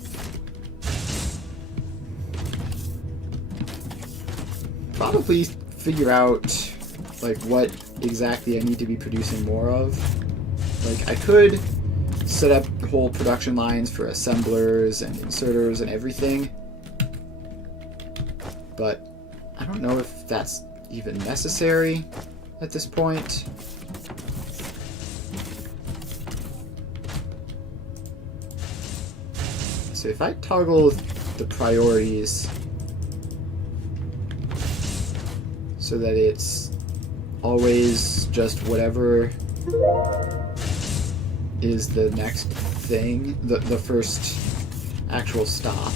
figure out like what exactly I need to be producing more of. Like I could set up whole production lines for assemblers and inserters and everything, but I don't know if that's even necessary at this point. So if I toggle the priorities so that it's always just whatever is the next thing, the first actual stop,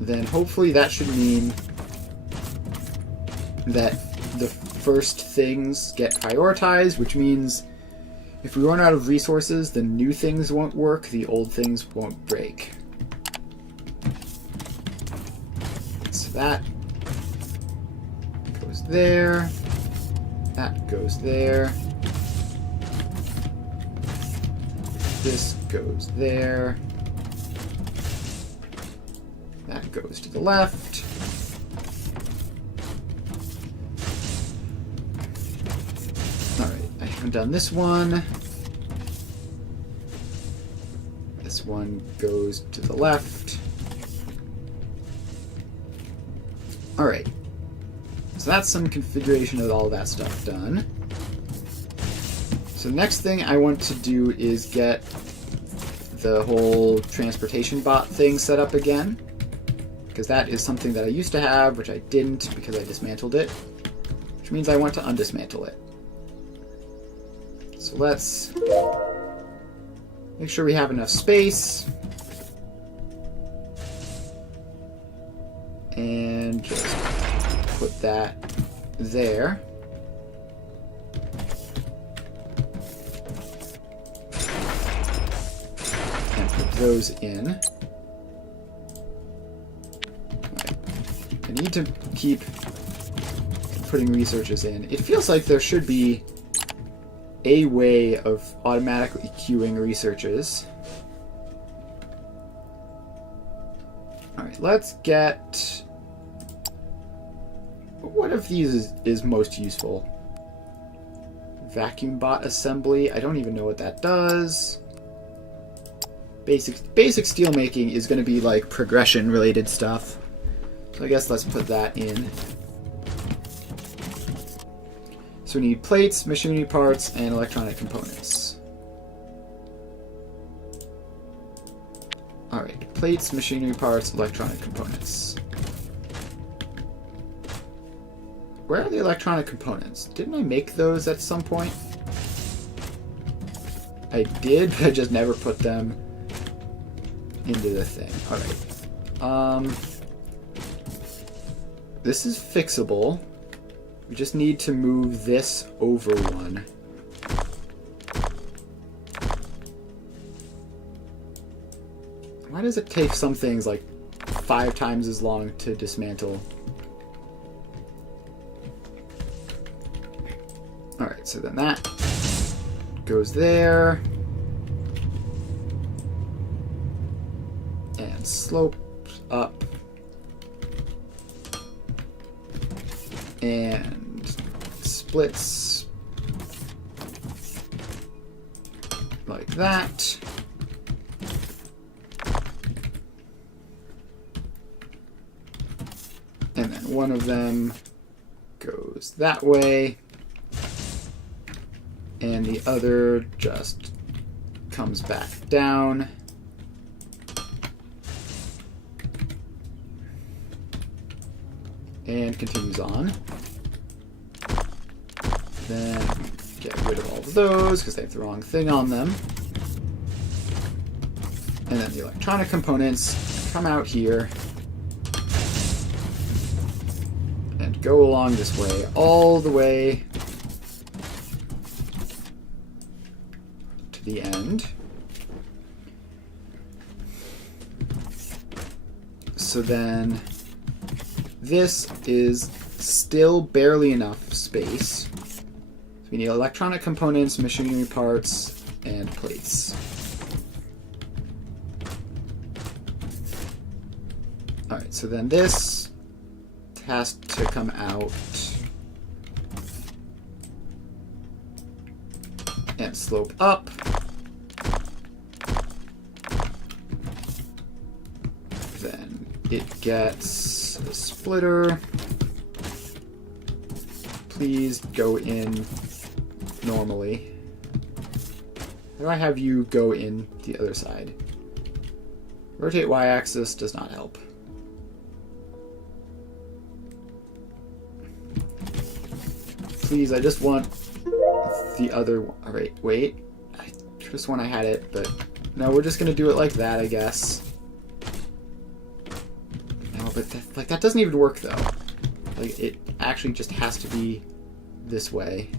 then hopefully that should mean that the first things get prioritized, which means if we run out of resources, the new things won't work, the old things won't break. So that goes there, that goes there, this goes there, that goes to the left. Alright, I haven't done this one. This one goes to the left. Alright. So that's some configuration of all that stuff done. So the next thing I want to do is get the whole transportation bot thing set up again, because that is something that I used to have, which I didn't because I dismantled it, which means I want to undismantle it. So let's make sure we have enough space. And just put that there. And put those in. Right. I need to keep putting researches in. It feels like there should be a way of automatically queuing researches. Alright, let's get... What of these is most useful? Vacuum bot assembly. I don't even know what that does. Basic steel making is going to be like progression related stuff. So I guess let's put that in. So we need plates, machinery parts, and electronic components. Alright, plates, machinery parts, electronic components. Where are the electronic components? Didn't I make those at some point? I did, but I just never put them into the thing. Alright. This is fixable. We just need to move this over one. Why does it take some things like 5 times as long to dismantle? Alright, so then that goes there. And slope up. And splits like that. And then one of them goes that way. And the other just comes back down. And continues on. Then get rid of all of those because they have the wrong thing on them. And then the electronic components come out here and go along this way all the way to the end. So then this is still barely enough space. So we need electronic components, machinery parts, and plates. Alright, so then this has to come out and slope up. Then it gets a splitter. Please go in normally. How do I have you go in the other side? Rotate y-axis does not help. Please, I just want the other one. Alright, wait. I just want I had it, but no, we're just gonna do it like that, I guess. No, but that doesn't even work though. Like, it actually just has to be this way.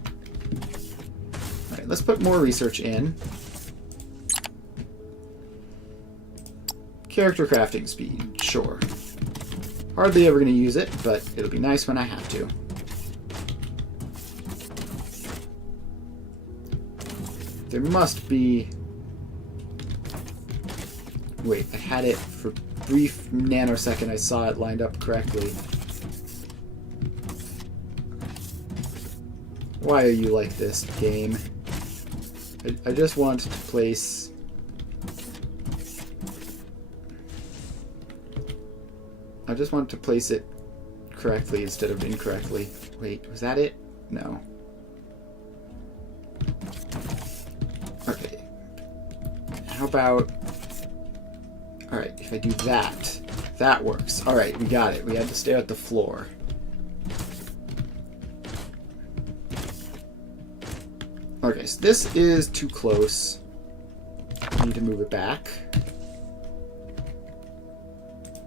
Alright, let's put more research in. Character crafting speed, sure. Hardly ever going to use it, but it'll be nice when I have to. There must be... Wait, I had it for a brief nanosecond. I saw it lined up correctly. Why are you like this, game? I just want to place... I just want to place it correctly instead of incorrectly. Wait, was that it? No. Okay. How about Alright, if I do that, that works. Alright, we got it. We had to stare at the floor. Okay, so this is too close. I need to move it back.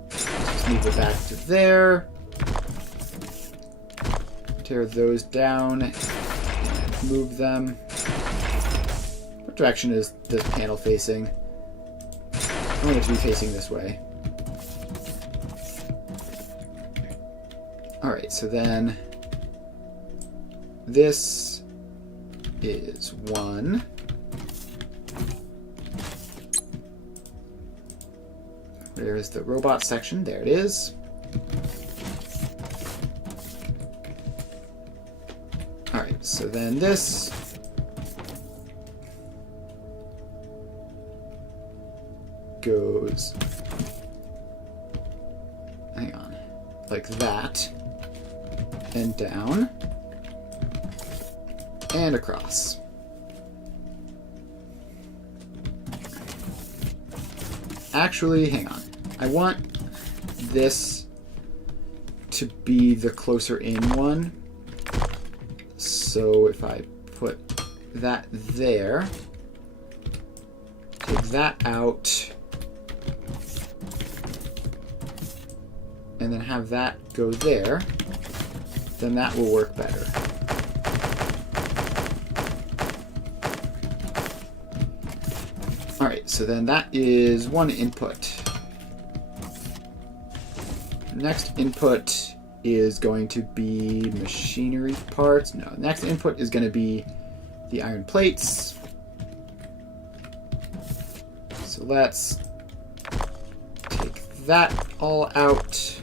Just move it back to there. Tear those down and move them. What direction is this panel facing? I want it to be facing this way. Alright, so then this is 1. Where is the robot section? There it is. Alright, so then this goes, hang on, like that, and down, and across. Actually, hang on. I want this to be the closer in one. So if I put that there, take that out, and then have that go there, then that will work better. Alright, so then that is 1 input. Next input is going to be machinery parts. No, next input is going to be the iron plates. So let's take that all out.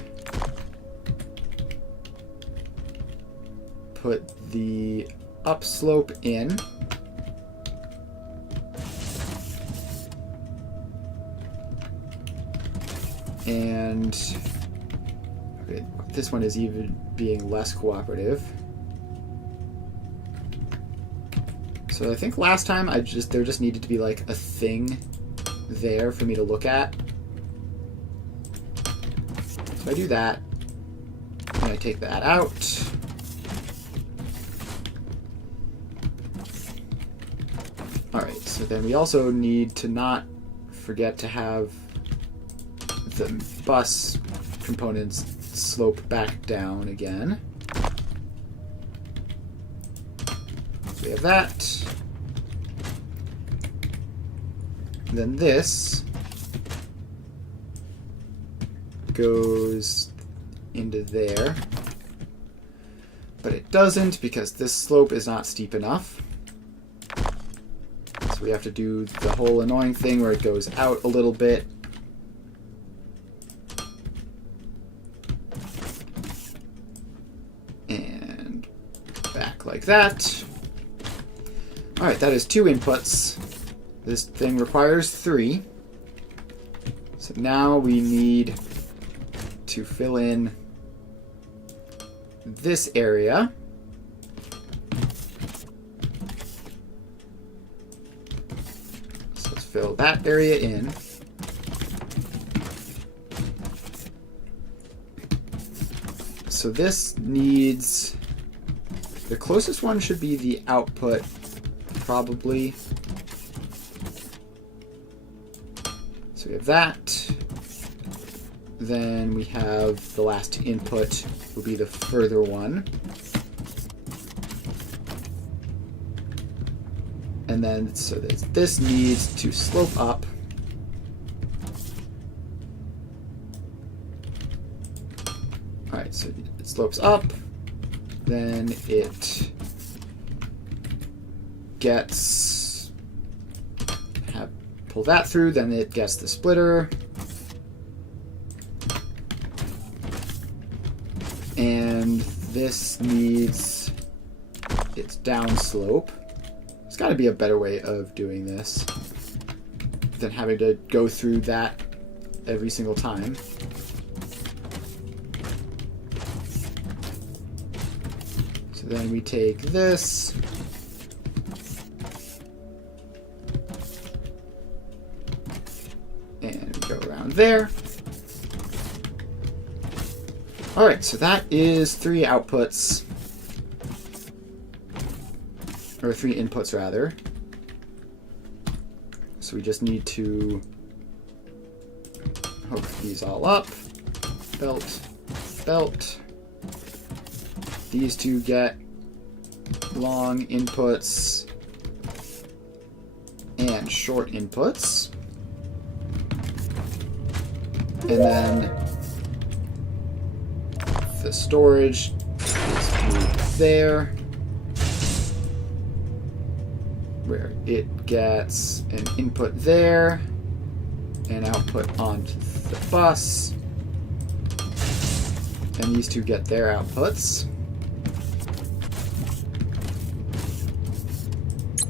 Put the upslope in. And okay, this one is even being less cooperative. So I think last time there just needed to be like a thing there for me to look at. So I do that, and I take that out. Alright, so then we also need to not forget to have the bus components slope back down again. We have that. Then this goes into there. But it doesn't because this slope is not steep enough. So we have to do the whole annoying thing where it goes out a little bit. And back like that. Alright, that is 2 inputs. This thing requires 3. So now we need to fill in this area. So let's fill that area in. So this needs... the closest one should be the output, probably. So we have that. Then we have the last input will be the further one. And then, so this needs to slope up. Alright, so it slopes up. Then it gets... pull that through, then it gets the splitter. And this needs its downslope. There's got to be a better way of doing this than having to go through that every single time. So then we take this. And we go around around there. Alright, so that is 3 outputs. Or 3 inputs, rather. So we just need to hook these all up. Belt, belt. These two get long inputs and short inputs. And then the storage is moved there, where it gets an input there, and output onto the bus. And these two get their outputs.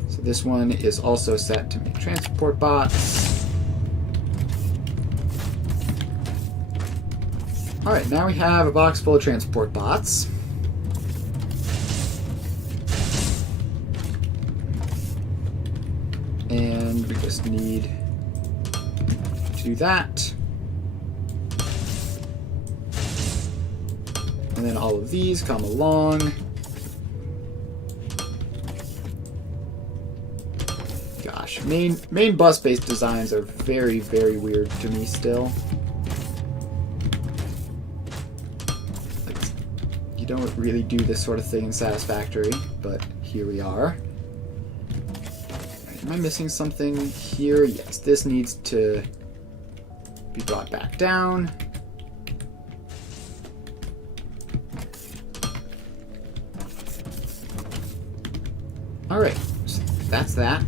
So this one is also set to make transport bots. Alright, now we have a box full of transport bots. And we just need to do that. And then all of these come along. Gosh, main bus-based designs are very, very weird to me still. Like, you don't really do this sort of thing in Satisfactory, but here we are. Am I missing something here? Yes, this needs to be brought back down. Alright, so that's that.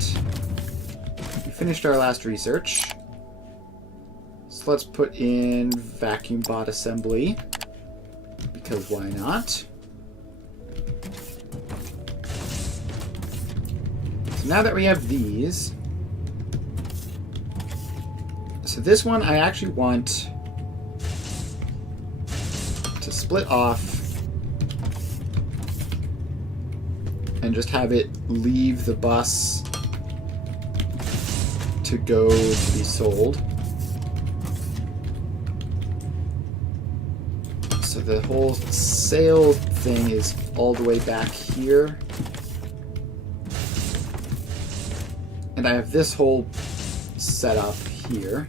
We finished our last research. So let's put in vacuum bot assembly, because why not? So now that we have these, so this one I actually want to split off and just have it leave the bus to go to be sold. So the whole sale thing is all the way back here. And I have this whole setup here.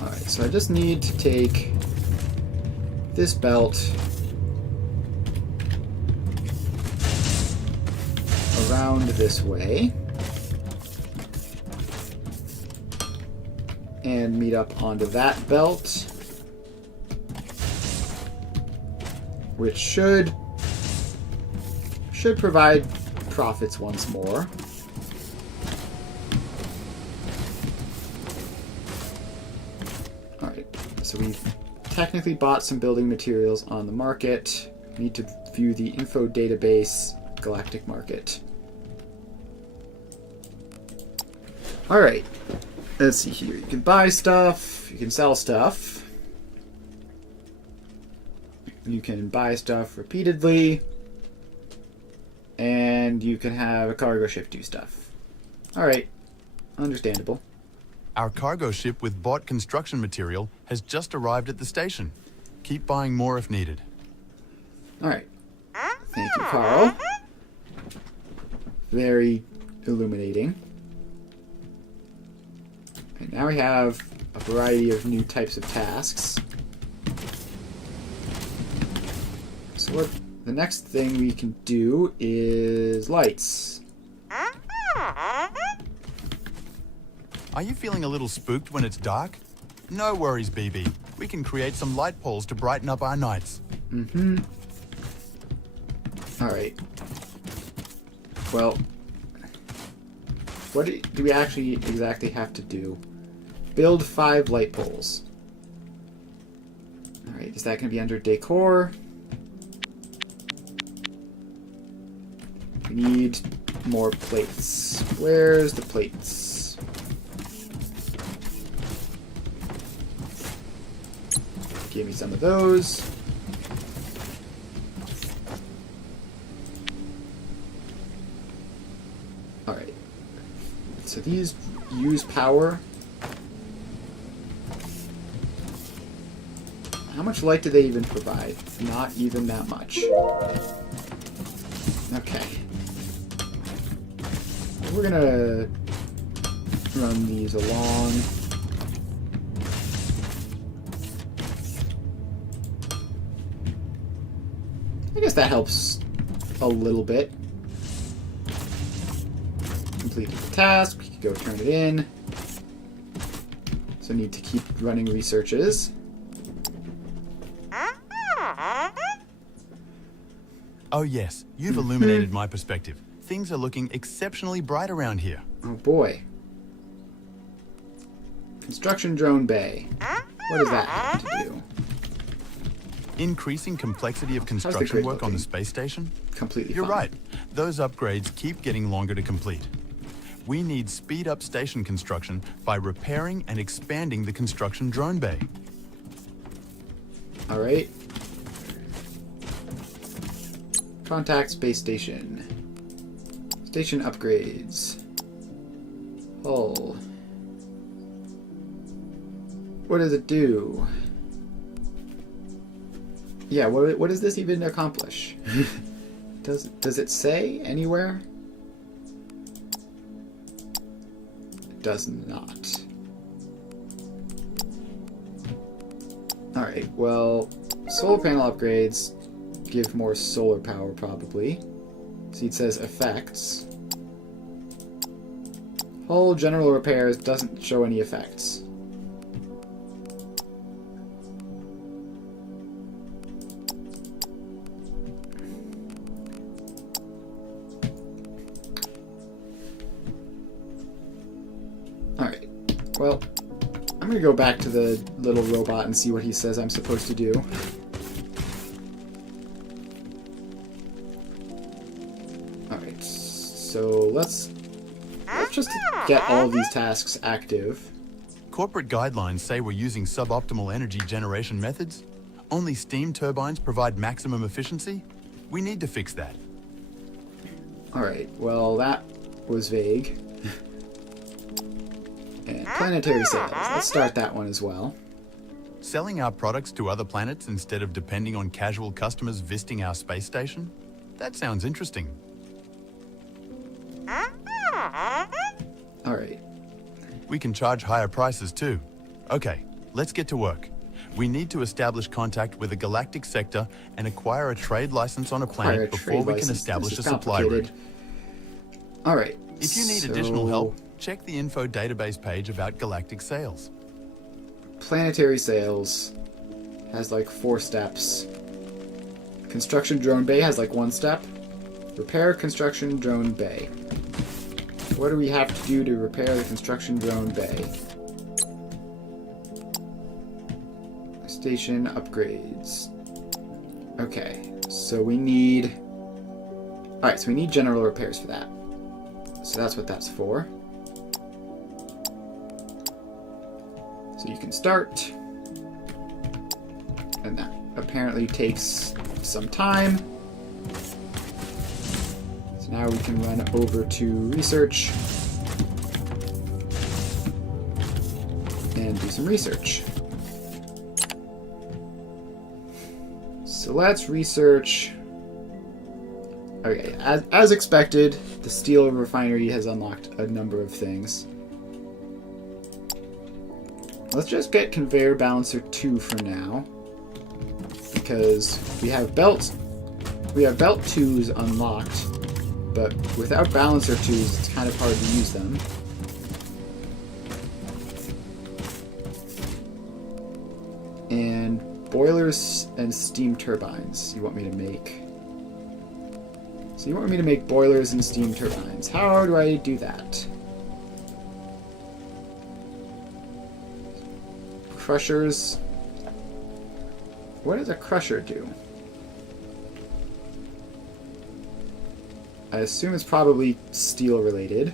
Alright, so I just need to take this belt around this way and meet up onto that belt, which should provide profits once more. Alright, so we've technically bought some building materials on the market. We need to view the info database, galactic market. Alright, let's see here. You can buy stuff, you can sell stuff. You can buy stuff repeatedly, and you can have a cargo ship do stuff. Alright, understandable. Our cargo ship with bought construction material has just arrived at the station. Keep buying more if needed. Alright. Thank you, Carl. Very illuminating. Okay, now we have a variety of new types of tasks. So what the next thing we can do is lights. Are you feeling a little spooked when it's dark? No worries, BB. We can create some light poles to brighten up our nights. Mm-hmm. Alright. Well, what do we actually exactly have to do? Build 5 light poles. Alright, is that going to be under decor? We need more plates. Where's the plates? Give me some of those. Alright. So these use power. How much light do they even provide? Not even that much. Okay. We're gonna run these along. I guess that helps a little bit. Completed the task. We can go turn it in. So need to keep running researches. Oh yes, you've illuminated my perspective. Things are looking exceptionally bright around here. Oh boy. Construction drone bay. What does that have to do? Increasing complexity of construction grid work on the looking? space station? Completely You're fine. right. Those upgrades keep getting longer to complete. We need speed up station construction by repairing and expanding the construction drone bay. Alright. Contact space station. Station upgrades. Hull. What does it do? Yeah, what does this even accomplish? Does it say anywhere? It does not. Alright, well, solar panel upgrades give more solar power, probably. See, it says effects. Hull general repairs doesn't show any effects. Alright, well, I'm gonna go back to the little robot and see what he says I'm supposed to do. Alright, so let's just get all of these tasks active. Corporate guidelines say we're using suboptimal energy generation methods. Only steam turbines provide maximum efficiency. We need to fix that. Alright, well, that was vague. And planetary sales. Let's start that one as well. Selling our products to other planets instead of depending on casual customers visiting our space station? That sounds interesting. Alright. We can charge higher prices too. Okay, let's get to work. We need to establish contact with a galactic sector and acquire a trade license on a planet before we can establish a supply route. Alright. If you need additional help, check the info database page about galactic sales. Planetary sales has like 4 steps. Construction drone bay has like 1 step. Repair construction drone bay. What do we have to do to repair the construction drone bay? Station upgrades. Okay, so we need... Alright, so we need general repairs for that. So that's what that's for. So you can start. And that apparently takes some time. So now we can run over to research. And do some research. So let's research. Okay, as expected, the steel refinery has unlocked a number of things. Let's just get conveyor balancer 2 for now, because we have belt 2s unlocked, but without balancer 2s, it's kind of hard to use them. And boilers and steam turbines you want me to make. So you want me to make boilers and steam turbines. How do I do that? Crushers. What does a crusher do? I assume it's probably steel related.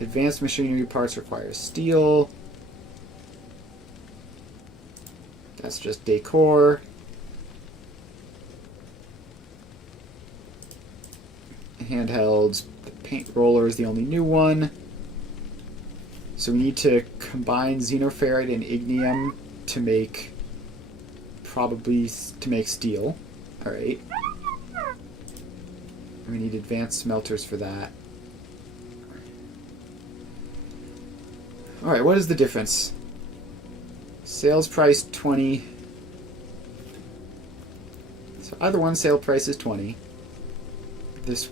Advanced machinery parts require steel. That's just decor. Handhelds, Paint roller is the only new one. So we need to combine xenoferrite and ignium to make steel. Alright. We need advanced smelters for that. Alright, what is the difference? Sales price 20. So either one sale price is 20. This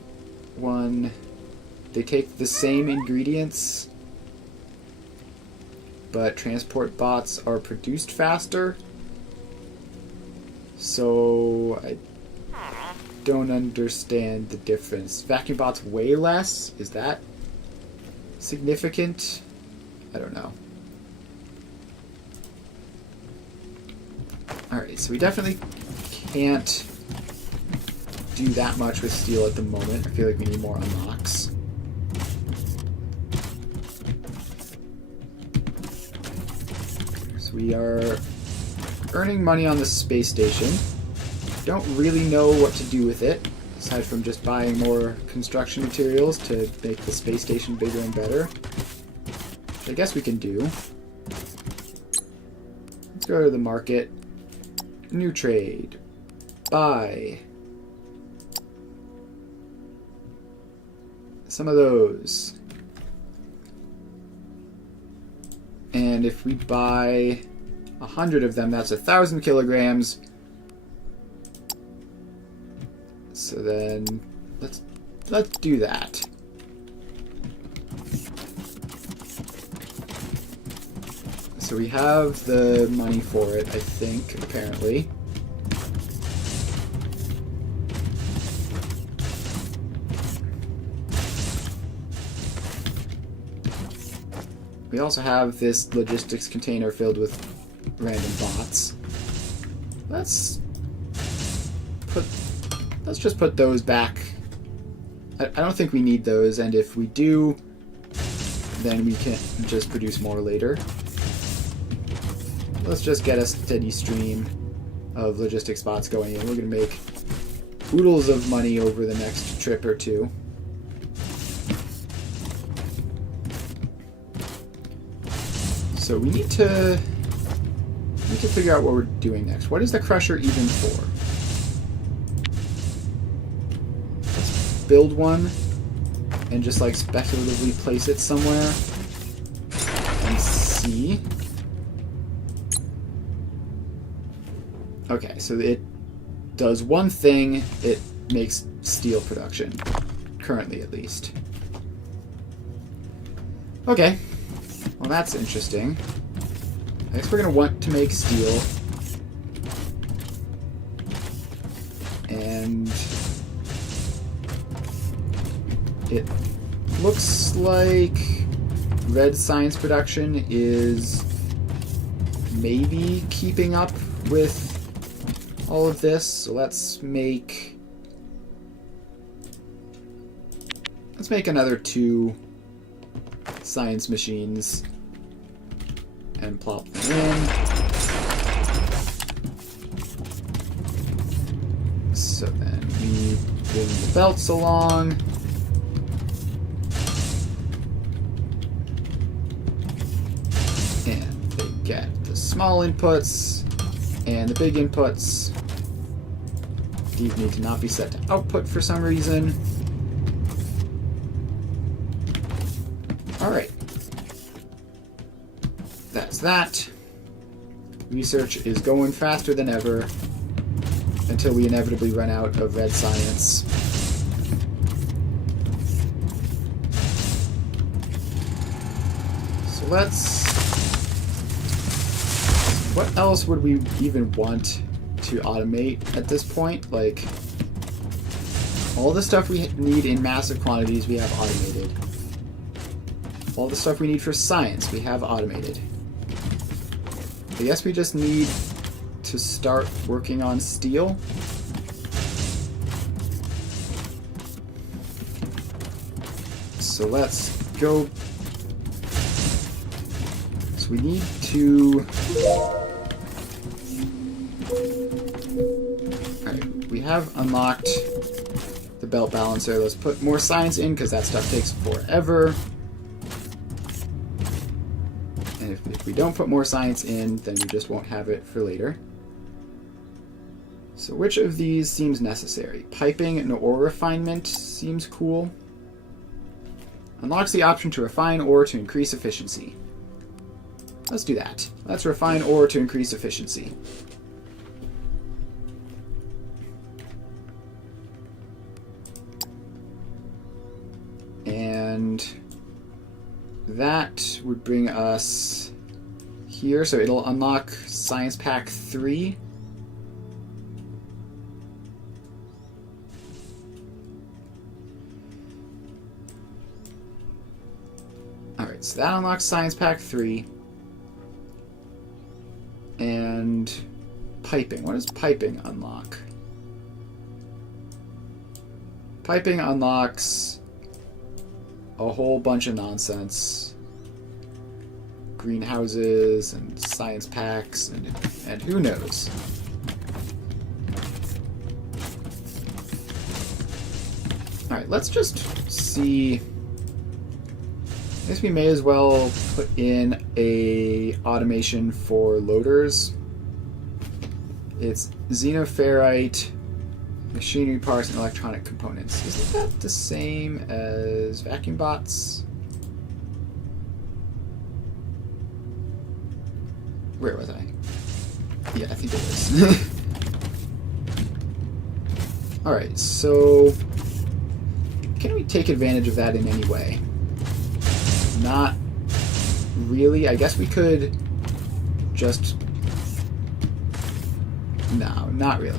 one, they take the same ingredients, but transport bots are produced faster. So I don't understand the difference. Vacuum bots way less? Is that significant? I don't know. Alright, so we definitely can't do that much with steel at the moment. I feel like we need more unlocks. So we are earning money on the space station. Don't really know what to do with it, aside from just buying more construction materials to make the space station bigger and better. Which I guess we can do. Let's go to the market. New trade. Buy. Some of those. And if we buy 100 of them, that's 1,000 kilograms. So then let's do that. So we have the money for it, I think, apparently. We also have this logistics container filled with random bots. Let's just put those back. I don't think we need those, and if we do, then we can just produce more later. Let's just get a steady stream of logistics bots going in. We're going to make oodles of money over the next trip or two. So we need to figure out what we're doing next. What is the crusher even for? Let's build one and just like speculatively place it somewhere and see. Okay, so it does one thing. It makes steel production, currently at least. Okay. Well, that's interesting. I guess we're going to want to make steel. And it looks like red science production is maybe keeping up with all of this. So let's make another 2 science machines and plop them in. So then we bring the belts along. And they get the small inputs and the big inputs. These need to not be set to output for some reason. Alright. That's that. Research is going faster than ever until we inevitably run out of red science. So what else would we even want to automate at this point? Like, all the stuff we need in massive quantities we have automated. All the stuff we need for science we have automated. I guess we just need to start working on steel. So let's go. So we need to... Alright, we have unlocked the belt balancer. Let's put more science in, because that stuff takes forever. And if we don't put more science in, then we just won't have it for later. So which of these seems necessary? Piping and ore refinement seems cool. Unlocks the option to refine ore to increase efficiency. Let's do that. Let's refine ore to increase efficiency. And that would bring us here, so it'll unlock Science Pack 3. Alright, so that unlocks Science Pack 3. And piping. What does piping unlock? Piping unlocks a whole bunch of nonsense. Greenhouses and science packs and who knows. Alright, let's just see. I guess we may as well put in a automation for loaders. It's xenoferrite, machinery parts, and electronic components. Isn't that the same as vacuum bots? Where was I? Yeah, I think it is. Alright, so can we take advantage of that in any way? Not really. I guess we could just... No, not really.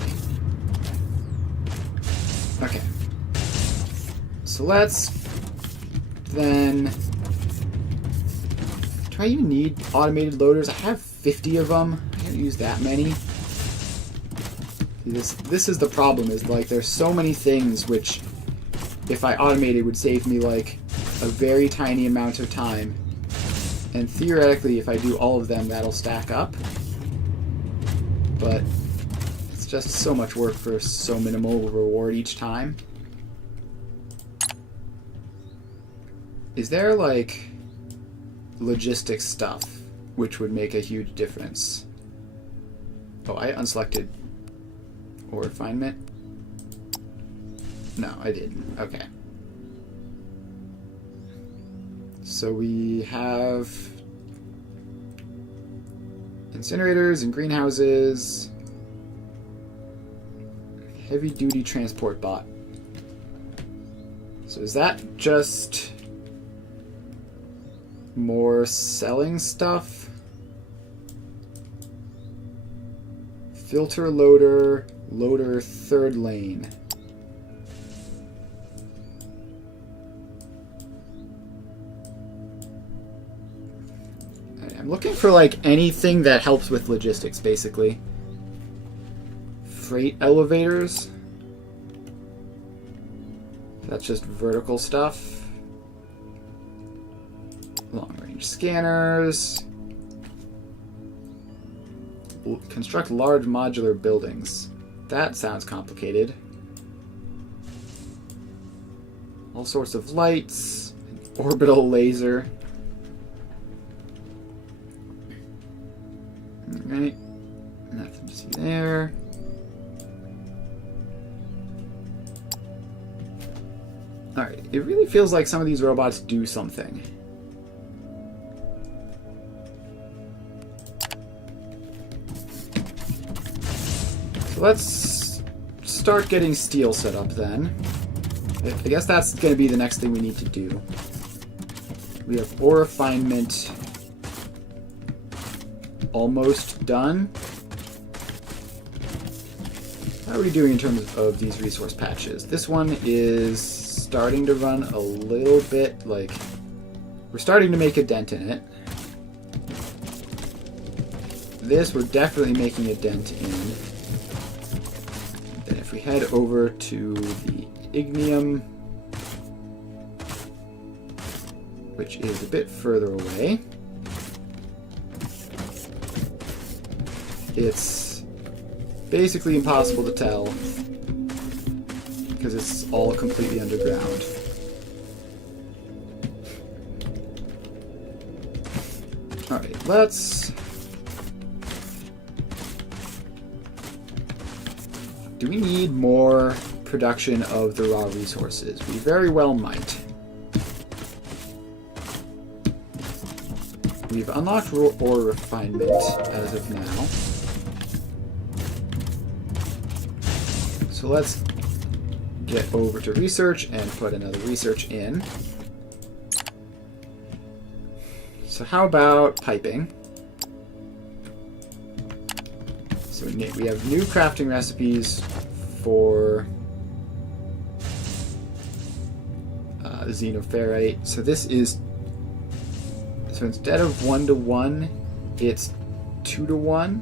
Okay. So let's then... Do I even need automated loaders? I have 50 of them. I can't use that many. This is the problem, is like there's so many things which, if I automated, would save me like a very tiny amount of time. And theoretically, if I do all of them, that'll stack up. But it's just so much work for so minimal reward each time. Is there like logistics stuff which would make a huge difference? Oh, I unselected ore refinement. No, I didn't. Okay. So we have incinerators and greenhouses. Heavy duty transport bot. So is that just more selling stuff? Filter loader, loader third lane. I'm looking for like anything that helps with logistics, basically. Freight elevators. That's just vertical stuff. Long range scanners. Construct large modular buildings. That sounds complicated. All sorts of lights. An orbital laser. Alright. Nothing to see there. Alright, it really feels like some of these robots do something. So let's start getting steel set up then. I guess that's going to be the next thing we need to do. We have ore refinement almost done. How are we doing in terms of these resource patches? This one is starting to run a little bit, like, we're starting to make a dent in it. This we're definitely making a dent in. Then if we head over to the ignium, which is a bit further away, it's basically impossible to tell because it's all completely underground. Alright, let's... Do we need more production of the raw resources? We very well might. We've unlocked ore refinement as of now. So let's get over to research and put another research in. So how about piping? So we have new crafting recipes for xenoferrite. So this is... So instead of 1-to-1, it's 2-to-1.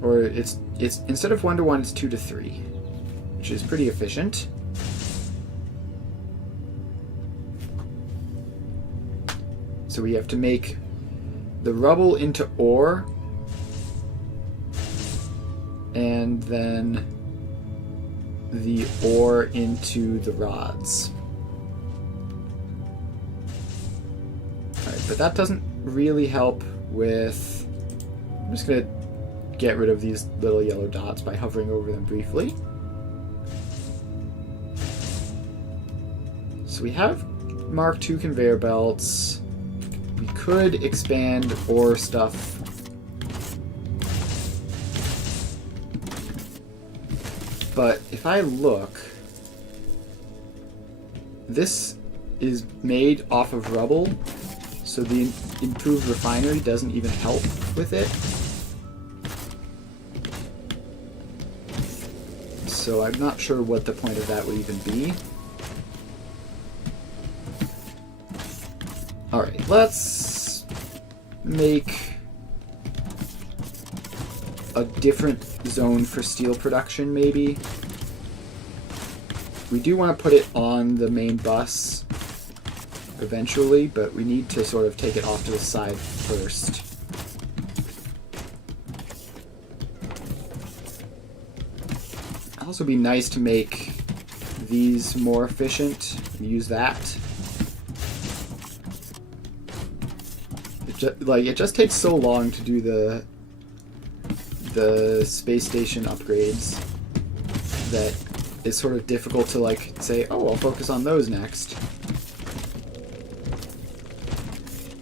Or it's instead of 1-to-1, it's 2-to-3, which is pretty efficient. So we have to make the rubble into ore, and then the ore into the rods. Alright, but that doesn't really help with... I'm just going to get rid of these little yellow dots by hovering over them briefly. So we have Mark II conveyor belts. We could expand ore stuff. But if I look, this is made off of rubble, so the improved refinery doesn't even help with it. So I'm not sure what the point of that would even be. Alright, let's make a different zone for steel production, maybe. We do want to put it on the main bus eventually, but we need to sort of take it off to the side first. It'd also be nice to make these more efficient and use that. It just takes so long to do the space station upgrades that it's sort of difficult to like say, oh, I'll focus on those next.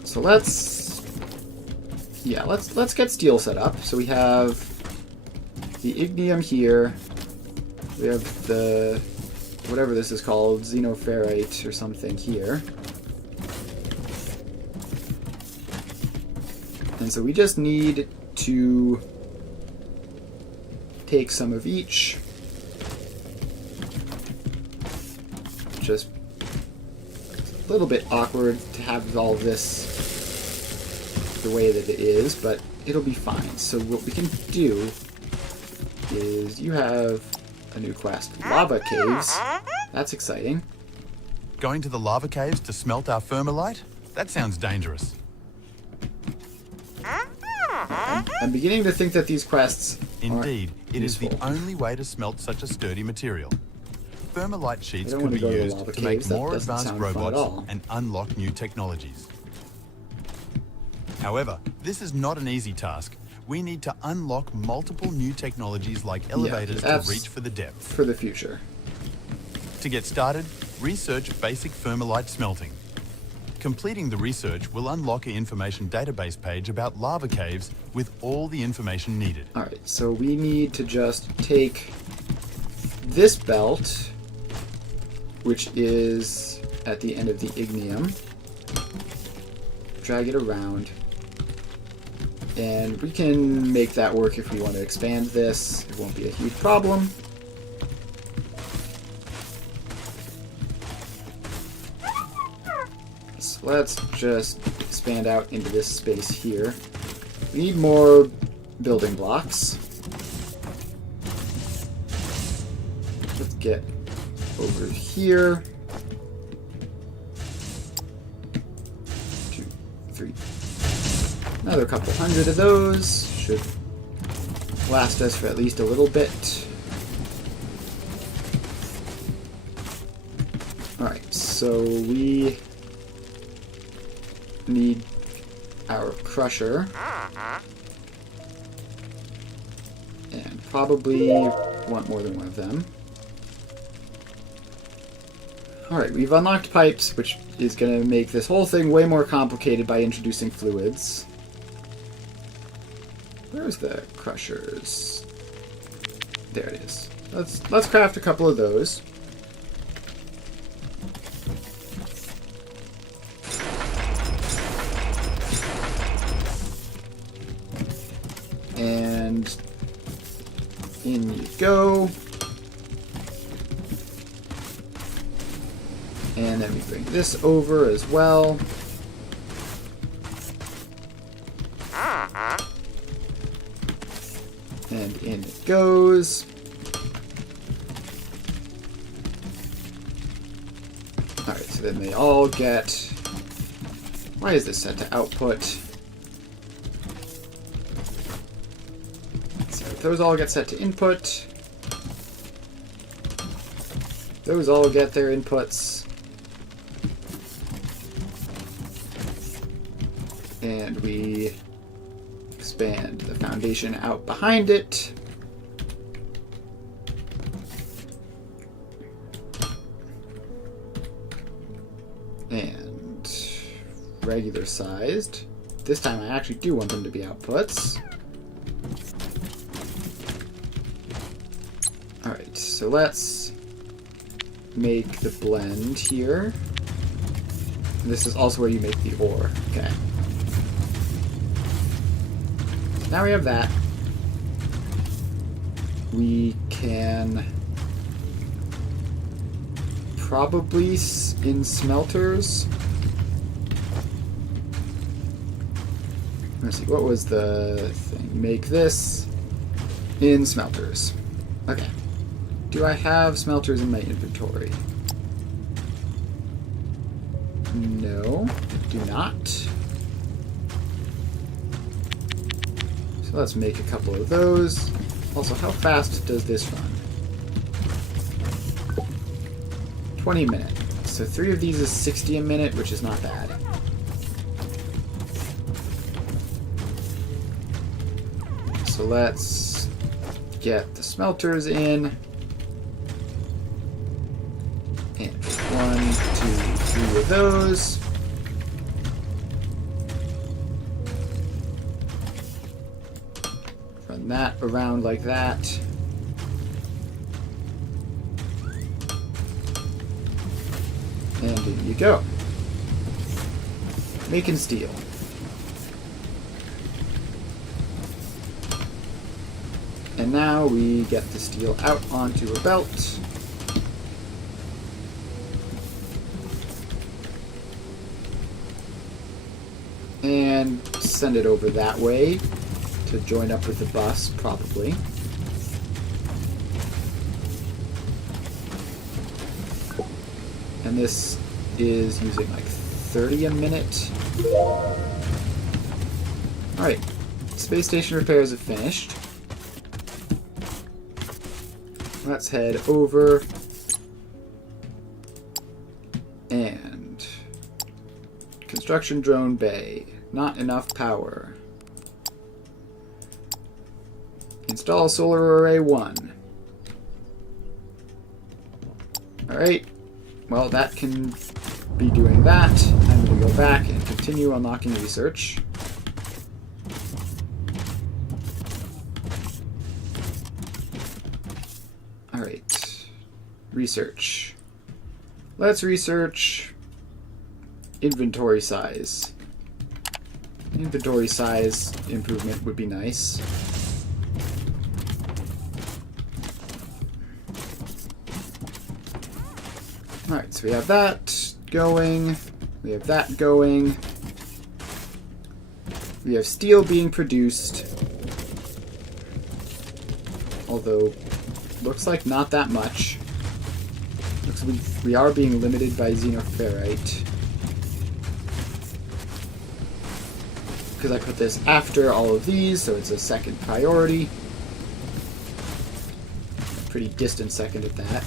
So let's get steel set up. So we have the ignium here. We have the whatever this is called, xenoferrite or something here. And so we just need to take some of each. Just a little bit awkward to have all this the way that it is, but it'll be fine. So what we can do is you have a new quest, lava caves. That's exciting. Going to the lava caves to smelt our thermalite? That sounds dangerous. I'm beginning to think that these quests Indeed, it is useful. the only way to smelt such a sturdy material. Thermalite sheets don't could want be to go to the used lava to make caves. That more doesn't advanced sound fun at all. robots and unlock new technologies. However, this is not an easy task. We need to unlock multiple new technologies like elevators to reach for the depth. For the future. To get started, research basic thermalite smelting. Completing the research will unlock an information database page about lava caves with all the information needed. Alright, so we need to just take this belt, which is at the end of the ignium, drag it around, and we can make that work if we want to expand this. It won't be a huge problem. So let's just expand out into this space here. We need more building blocks. Let's get over here. 2, 3. Another couple hundred of those should last us for at least a little bit. So we need our crusher. And probably want more than one of them. Alright, we've unlocked pipes, which is going to make this whole thing way more complicated by introducing fluids. Where's the crushers? There it is. Let's craft a couple of those. And in you go. And then we bring this over as well. And in it goes. Alright, so then they all get... Why is this set to output? So those all get set to input. Those all get their inputs. And we expand the foundation out behind it. And regular sized. This time I actually do want them to be outputs. Alright, so let's make the blend here. This is also where you make the ore. Okay. Now we have that. We can probably in smelters. Let's see, what was the thing? Make this in smelters. Okay. Do I have smelters in my inventory? No, I do not. So let's make a couple of those. Also, how fast does this run? 20 a minute. So 3 of these is 60 a minute, which is not bad. So let's get the smelters in. And 1, 2, 3 of those. Run that around like that. And in you go. Making steel. And now we get the steel out onto a belt. And send it over that way to join up with the bus, probably. And this is using like 30 a minute. Alright, space station repairs have finished. Let's head over and construction drone bay. Not enough power. Install solar array 1. Alright. Well, that can be doing that. I'm going to go back and continue unlocking research. Alright. Research. Let's research inventory size. Inventory size improvement would be nice. Alright, so we have that going. We have that going. We have steel being produced. Although, looks like not that much. Looks like we are being limited by xenoferrite. Because I put this after all of these, so it's a second priority. A pretty distant second at that.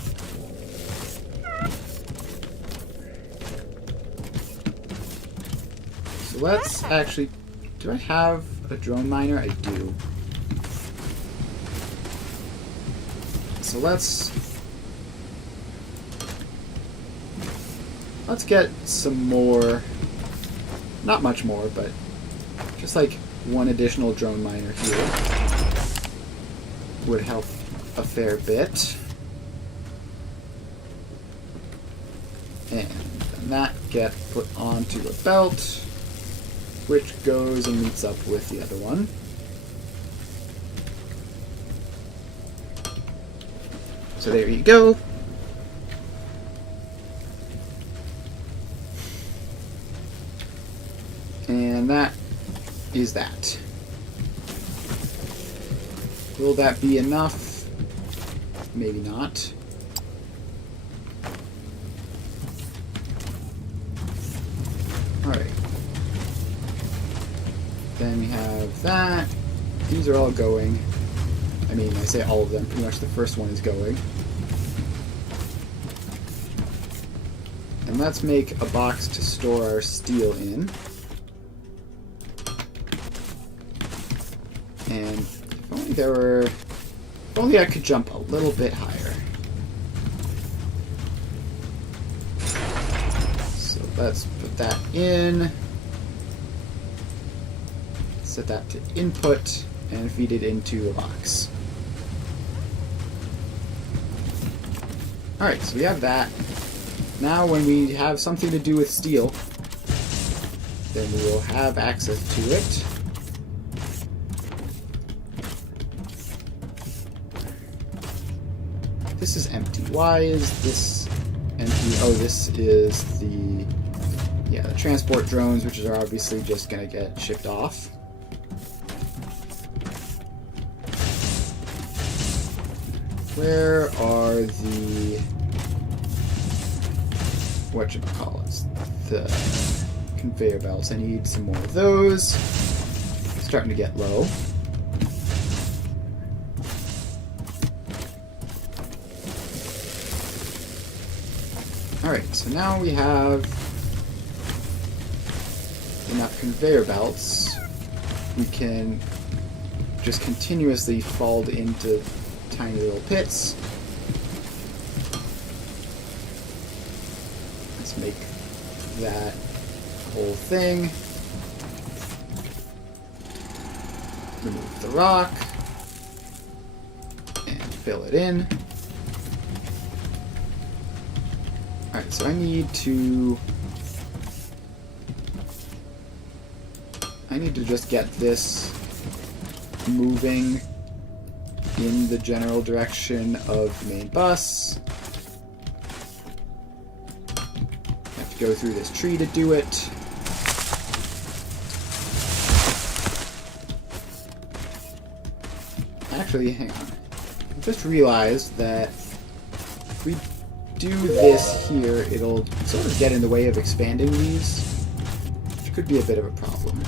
let's actually... Do I have a drone miner? I do. So let's get some more, not much more, but just like one additional drone miner here would help a fair bit. And then that get put onto a belt, which goes and meets up with the other one. So there you go. And that is that. Will that be enough? Maybe not. Alright. Then we have that. These are all going. I mean, I say all of them. Pretty much the first one is going. And let's make a box to store our steel in. And if only there were... If only I could jump a little bit higher. So let's put that in. Set that to input and feed it into a box. Alright, so we have that. Now when we have something to do with steel, then we will have access to it. This is empty. Why is this empty? Oh, this is the transport drones, which are obviously just going to get shipped off. Where are the... whatchamacallits? The conveyor belts. I need some more of those. Starting to get low. Alright, so now we have enough conveyor belts. We can just continuously fall into tiny little pits. Let's make that whole thing. Remove the rock. And fill it in. Alright, so I need to just get this moving in the general direction of the main bus. I have to go through this tree to do it. Actually, hang on. I just realized that if we do this here, it'll sort of get in the way of expanding these, which could be a bit of a problem.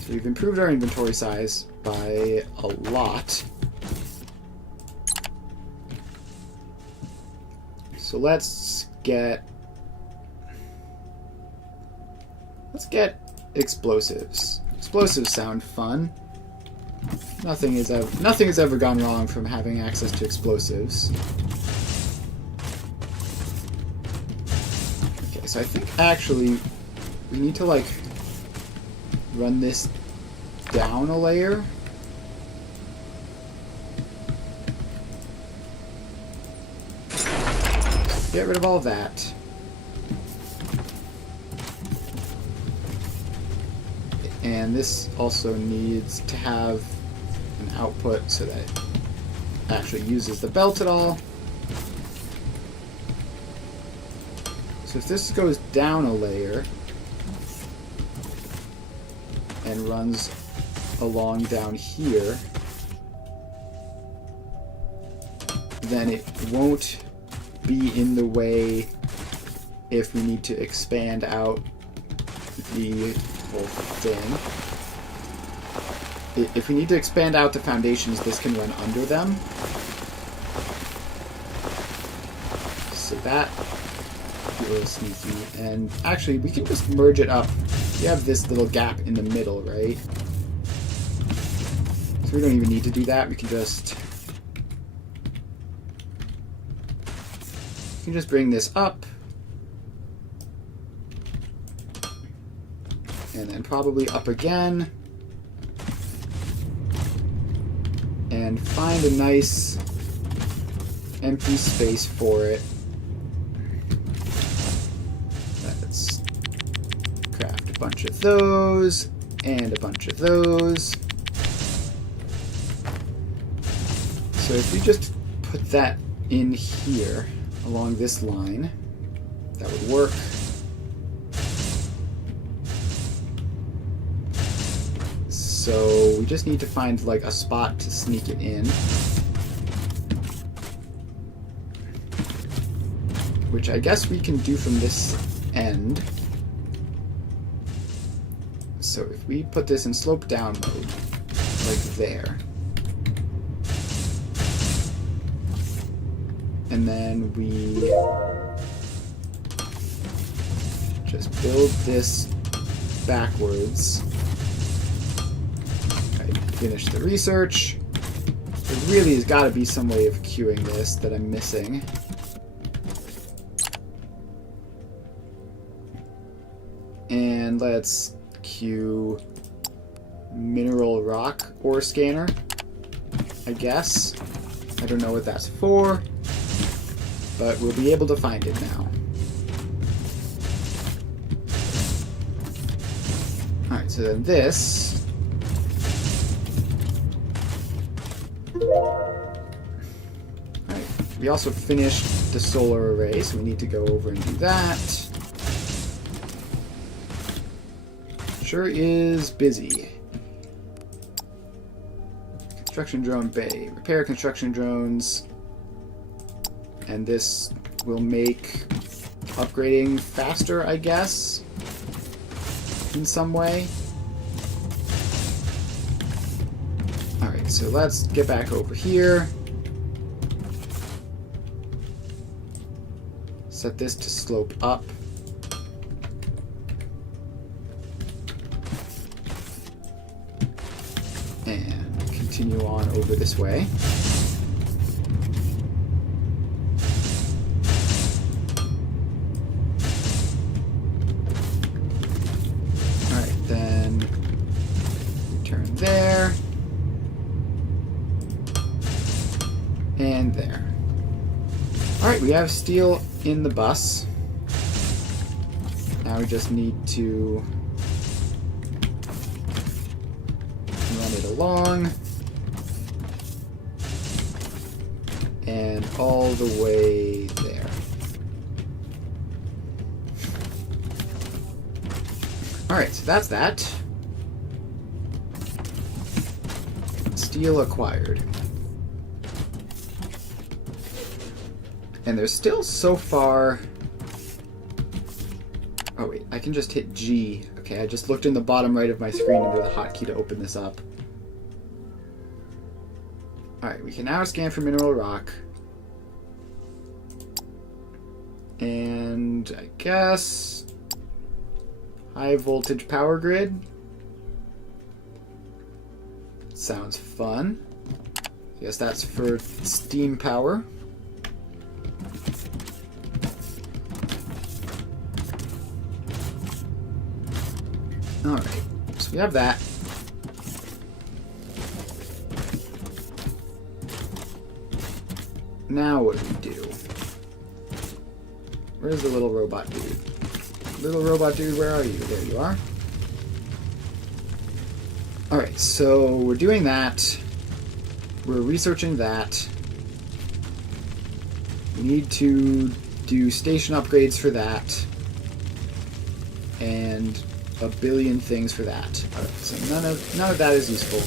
So we've improved our inventory size by a lot. So let's get explosives. Explosives sound fun. Nothing has ever gone wrong from having access to explosives. Okay, so I think actually we need to like run this down a layer. Get rid of all of that. And this also needs to have an output so that it actually uses the belt at all. So if this goes down a layer and runs along down here, then it won't be in the way if we need to expand out the whole thing. If we need to expand out the foundations, this can run under them. So that be a little sneaky. And actually, we can just merge it up. We have this little gap in the middle, right? So we don't even need to do that. We can just bring this up. And then probably up again. And find a nice empty space for it. Let's craft a bunch of those and a bunch of those. So if we just put that in here along this line, that would work. So we just need to find like a spot to sneak it in. Which I guess we can do from this end. So if we put this in slope down mode, like there. And then we just build this backwards. Okay, finish the research. There really has got to be some way of queuing this that I'm missing. And let's queue mineral rock ore scanner, I guess. I don't know what that's for, but we'll be able to find it now. Alright, so then this. Alright, we also finished the solar array, so we need to go over and do that. Sure is busy. Construction drone bay. Repair construction drones. And this will make upgrading faster, I guess, in some way. Alright, so let's get back over here. Set this to slope up. And continue on over this way. Alright, then return there. And there. Alright, we have steel in the bus. Now we just need to run it along. And all the way there. Alright, so that's that. Steel acquired. And there's still so far... Oh wait, I can just hit G. Okay, I just looked in the bottom right of my screen and there's a hotkey to open this up. Alright, we can now scan for mineral rock. And I guess... high voltage power grid. Sounds fun. I guess that's for steam power. Alright, so we have that. Now what do we do? Where's the little robot dude? Little robot dude, where are you? There you are. Alright, so we're doing that. We're researching that. We need to do station upgrades for that. And a billion things for that. Alright, so none of that is useful.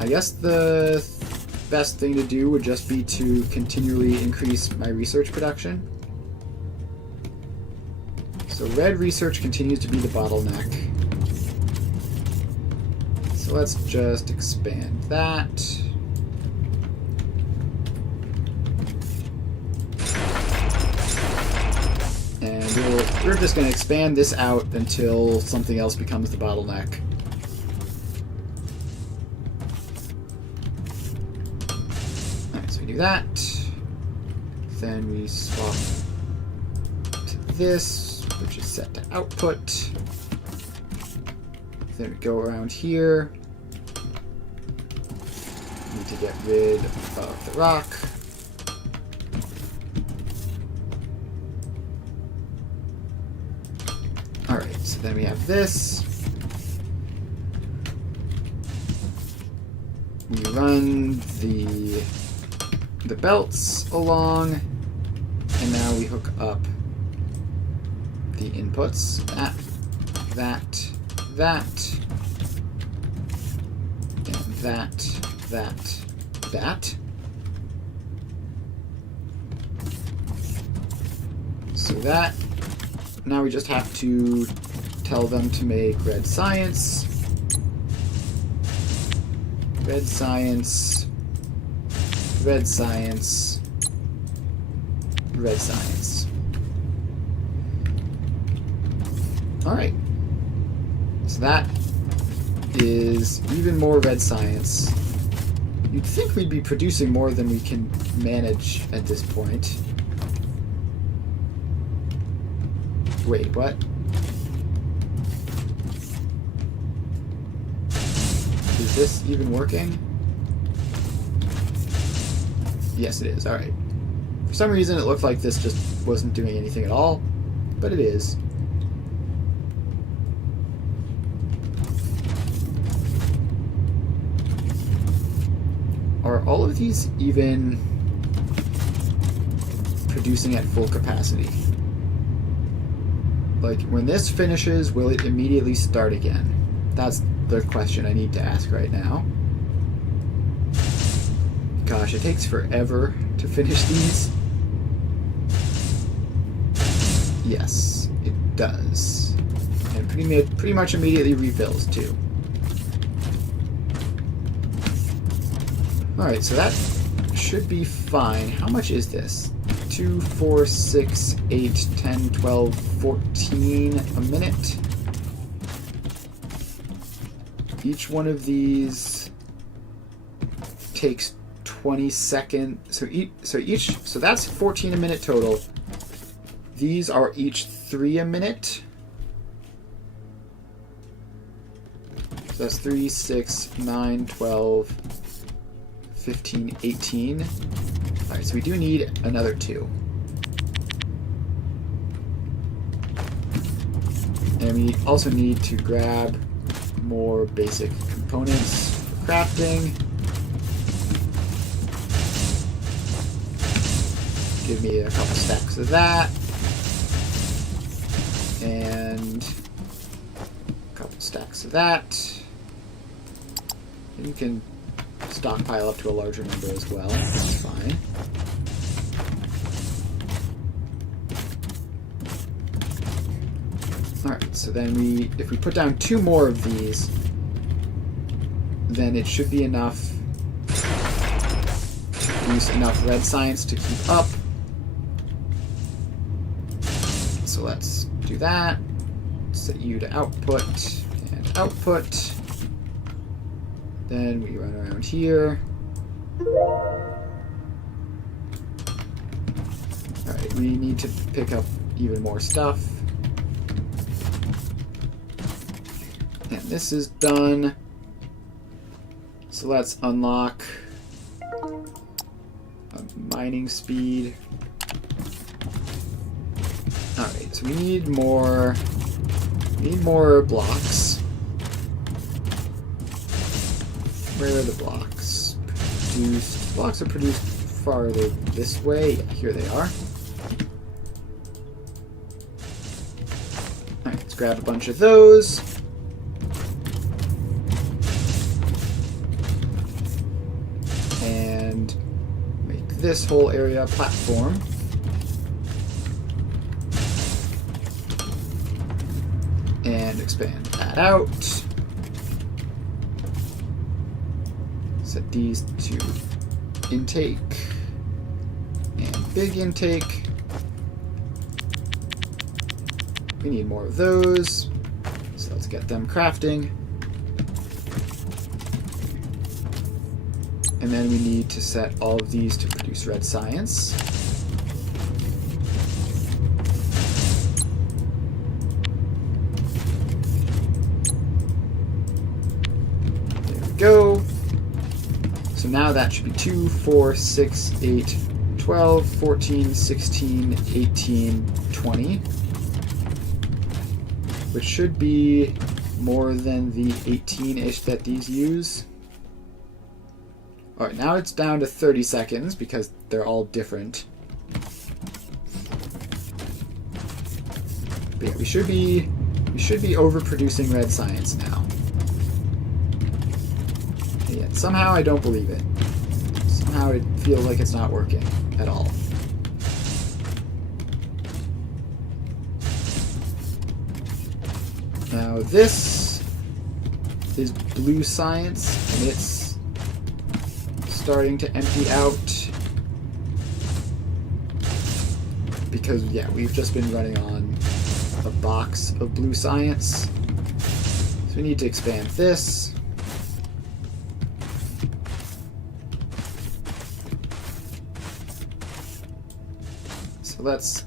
I guess the best thing to do would just be to continually increase my research production. So red research continues to be the bottleneck. So let's just expand that. we're just going to expand this out until something else becomes the bottleneck. Alright, so we do that. Then we swap to this, which is set to output. Then we go around here. Need to get rid of the rock. Alright, so then we have this. We run the belts along, and now we hook up the inputs. That, and that. So that, now we just have to tell them to make red science, red science, red science, red science. Alright. So that is even more red science. You'd think we'd be producing more than we can manage at this point. Wait, what? Is this even working? Yes, it is. Alright. For some reason, it looked like this just wasn't doing anything at all, but it is. Are all of these even producing at full capacity? Like, when this finishes, will it immediately start again? That's the question I need to ask right now. Gosh, it takes forever to finish these. Yes, it does. And pretty much immediately refills, too. Alright, so that should be fine. How much is this? 2, 4, 6, 8, 10, 12, 14 a minute. Each one of these takes 20 seconds. So that's 14 a minute total. These are each 3 a minute. So that's 3, 6, 9, 12, 15, 18. Alright, so we do need another 2. And we also need to grab more basic components for crafting. Give me a couple stacks of that. And a couple stacks of that. And you can stockpile up to a larger number as well. That's fine. Alright, so then if we put down 2 more of these, then it should be enough to produce enough red science to keep up. So let's do that. Set you to output and output. Then we run around here. Alright, we need to pick up even more stuff. And this is done. So let's unlock a mining speed. Alright, so we need more blocks. Where are the blocks? Produced. Blocks are produced farther this way. Yeah, here they are. Alright, let's grab a bunch of those. And make this whole area a platform. And expand that out. Set these to intake and big intake. we need more of those. So let's get them crafting. And then we need to set all of these to produce red science. There we go. So now that should be 2, 4, 6, 8, 12, 14, 16, 18, 20. Which should be more than the 18-ish that these use. Alright, now it's down to 30 seconds because they're all different. But yeah, we should be overproducing red science now. And yet somehow I don't believe it. Somehow it feels like it's not working at all. Now this is blue science, and it's starting to empty out because, yeah, we've just been running on a box of blue science. So we need to expand this. So let's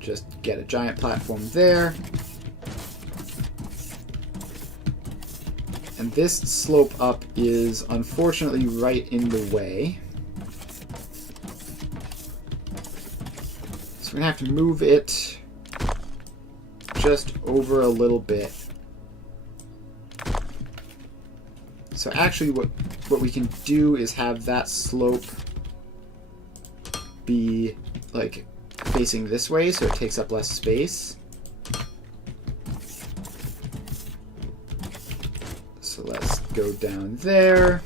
just get a giant platform there. And this slope up is unfortunately right in the way. So we're gonna have to move it just over a little bit. So actually what we can do is have that slope be like facing this way so it takes up less space. So let's go down there.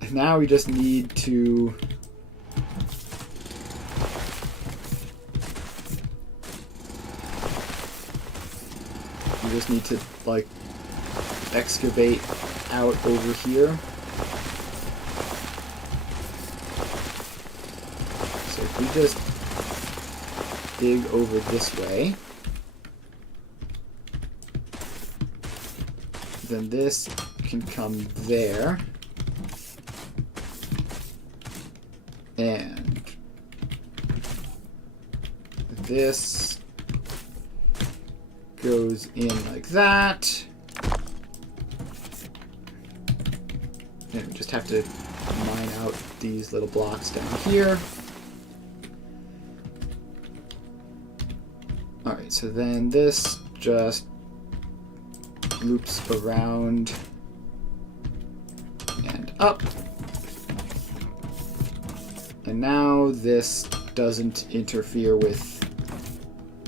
And now we just need to like excavate out over here. So if we just dig over this way, then this can come there, and this goes in like that, and we just have to mine out these little blocks down here. Alright, so then this just loops around and up. And now this doesn't interfere with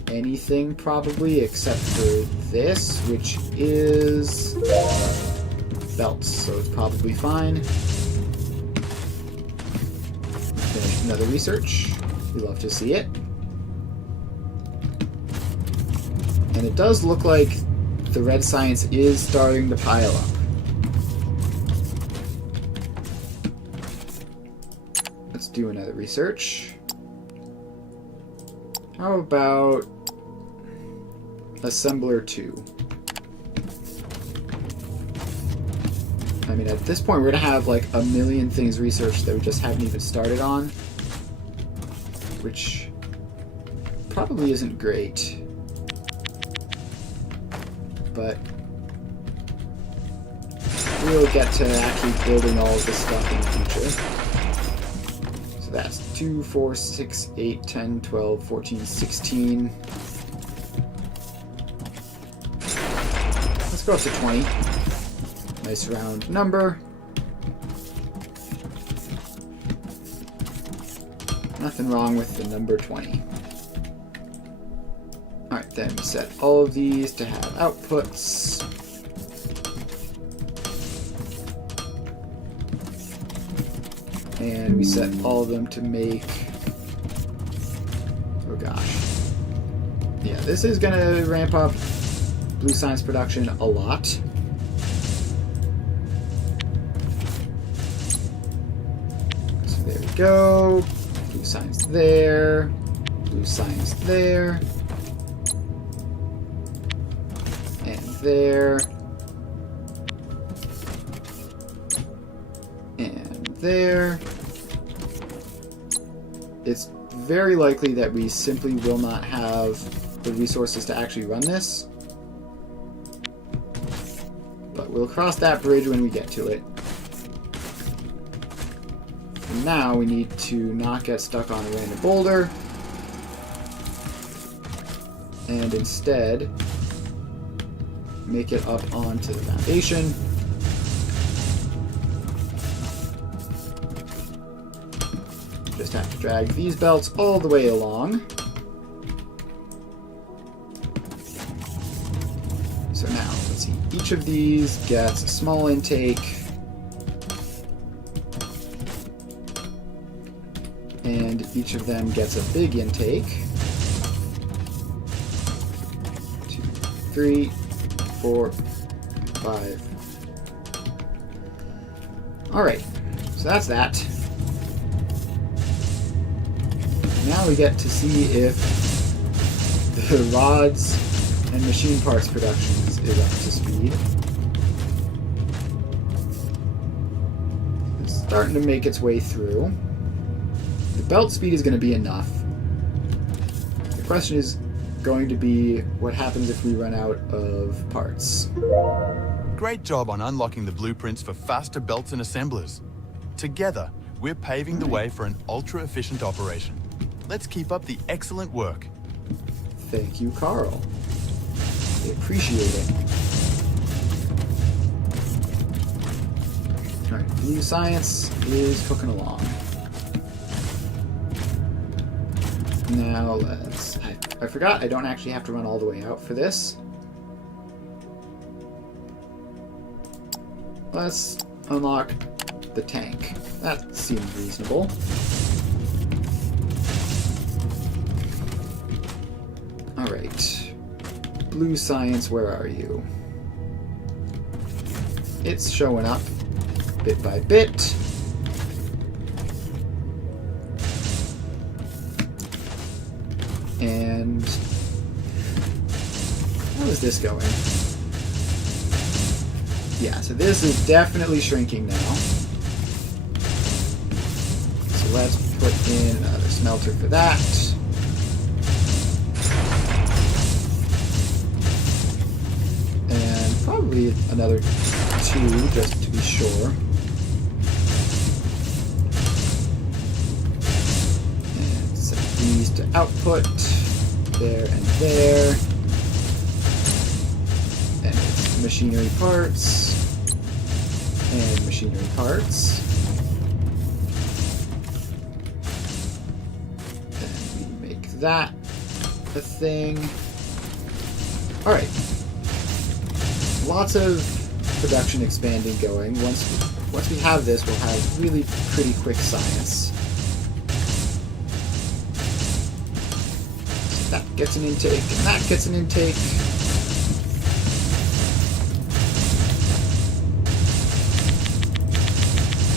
anything probably except for this, which is belts, so it's probably fine. Finish another research. We love to see it. And it does look like the red science is starting to pile up. Let's do another research. How about Assembler 2? I mean, at this point we're gonna have like a million things researched that we just haven't even started on, which probably isn't great. But we'll get to actually building all of this stuff in the future. So that's 2, 4, 6, 8, 10, 12, 14, 16. Let's go up to 20. Nice round number. Nothing wrong with the number 20. Alright, then we set all of these to have outputs. And we set all of them to make... oh gosh. Yeah, this is going to ramp up blue science production a lot. So there we go. Blue science there. blue science there. And there. And there. It's very likely that we simply will not have the resources to actually run this. But we'll cross that bridge when we get to it. For now, we need to not get stuck on a random boulder. And instead, make it up onto the foundation. Just have to drag these belts all the way along. So now, let's see. Each of these gets a small intake. And each of them gets a big intake. 2, 3, 4, 5. Alright, so that's that. Now we get to see if the rods and machine parts production is up to speed. It's starting to make its way through. The belt speed is going to be enough. The question is going to be what happens if we run out of parts. Great job on unlocking the blueprints for faster belts and assemblers. Together, we're paving the way for an ultra-efficient operation. Let's keep up the excellent work. Thank you, Carl. I appreciate it. Alright, blue science is cooking along. Now let's... I forgot I don't actually have to run all the way out for this. Let's unlock the tank. That seems reasonable. Alright. Blue science, where are you? It's showing up bit by bit. And how is this going? Yeah, so this is definitely shrinking now. So let's put in another smelter for that. And probably another 2, just to be sure. And set these to output. There and there. And it's machinery parts. And machinery parts. Then we make that a thing. Alright. Lots of production expanding going. Once we have this, we'll have really pretty quick science. So that gets an intake, and that gets an intake.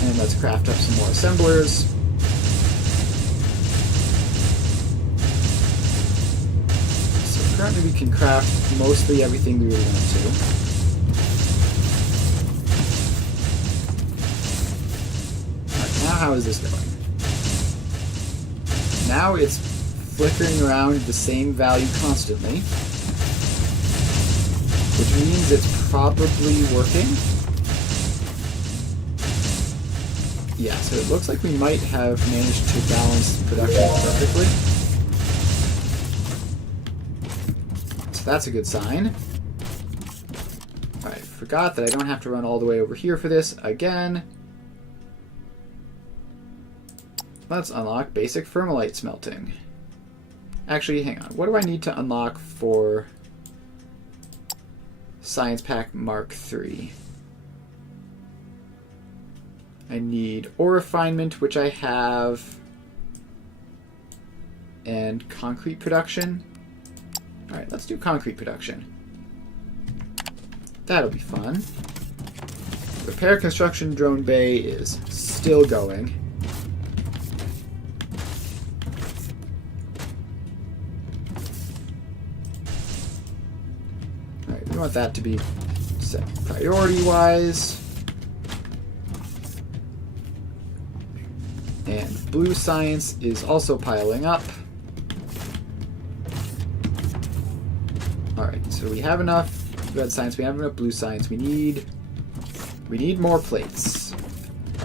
And let's craft up some more assemblers. So currently we can craft mostly everything we really want to. Now how is this going? Now it's flickering around the same value constantly, which means it's probably working. Yeah, so it looks like we might have managed to balance production perfectly. So that's a good sign. Alright, forgot that I don't have to run all the way over here for this again. Let's unlock basic thermalite smelting. Actually, hang on. What do I need to unlock for Science Pack Mark III? I need ore refinement, which I have, and concrete production. Alright, let's do concrete production. That'll be fun. Repair construction drone bay is still going. Alright, we want that to be set priority-wise. And blue science is also piling up. Alright, so we have enough red science, we have enough blue science. We need more plates.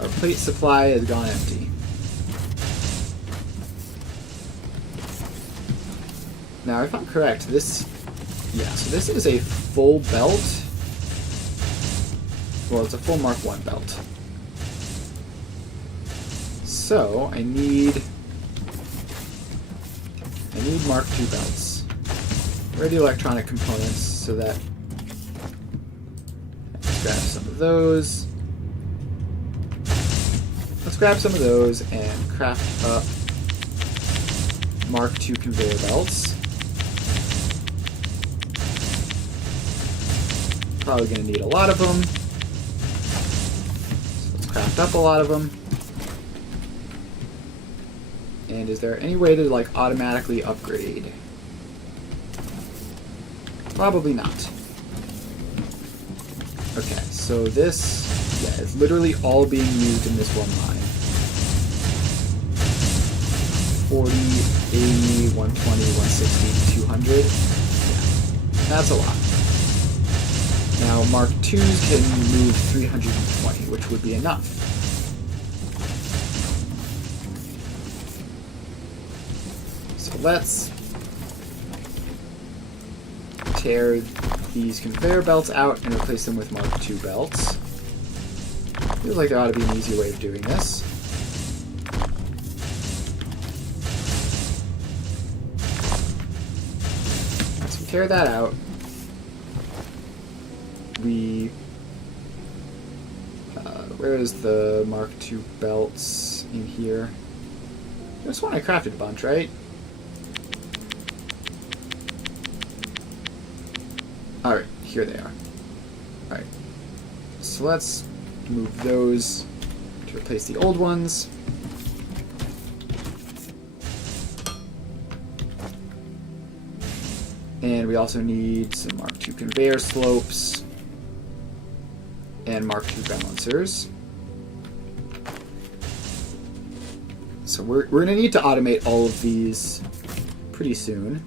Our plate supply has gone empty. Now, if I'm correct, so this is a full belt. Well, it's a full Mark 1 belt. So, I need Mark 2 belts. Where are the electronic components so that... Let's grab some of those. Let's grab some of those and craft up Mark 2 conveyor belts. Probably going to need a lot of them. So let's craft up a lot of them. And is there any way to, like, automatically upgrade? Probably not. Okay, so this, yeah, is literally all being used in this one line. 40, 80, 120, 160, 200. Yeah, that's a lot. Now, Mark 2s can move 320, which would be enough. So let's tear these conveyor belts out and replace them with Mark 2 belts. Feels like there ought to be an easy way of doing this. So we tear that out. Where is the Mark II belts in here? This one I crafted a bunch, right? Alright, here they are. Alright. So let's move those to replace the old ones. And we also need some Mark II conveyor slopes and Mark II balancers. So we're going to need to automate all of these pretty soon.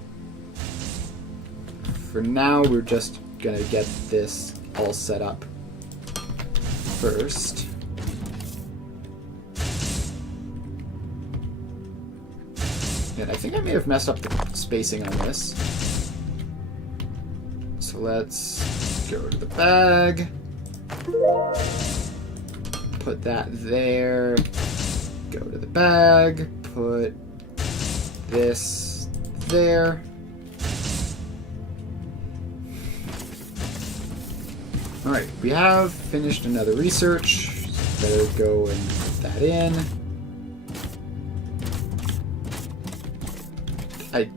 For now, we're just going to get this all set up first. And I think I may have messed up the spacing on this. So let's go to the bag. Put that there. Go to the bag. Put this there. Alright, we have finished another research. Better go and put that in. I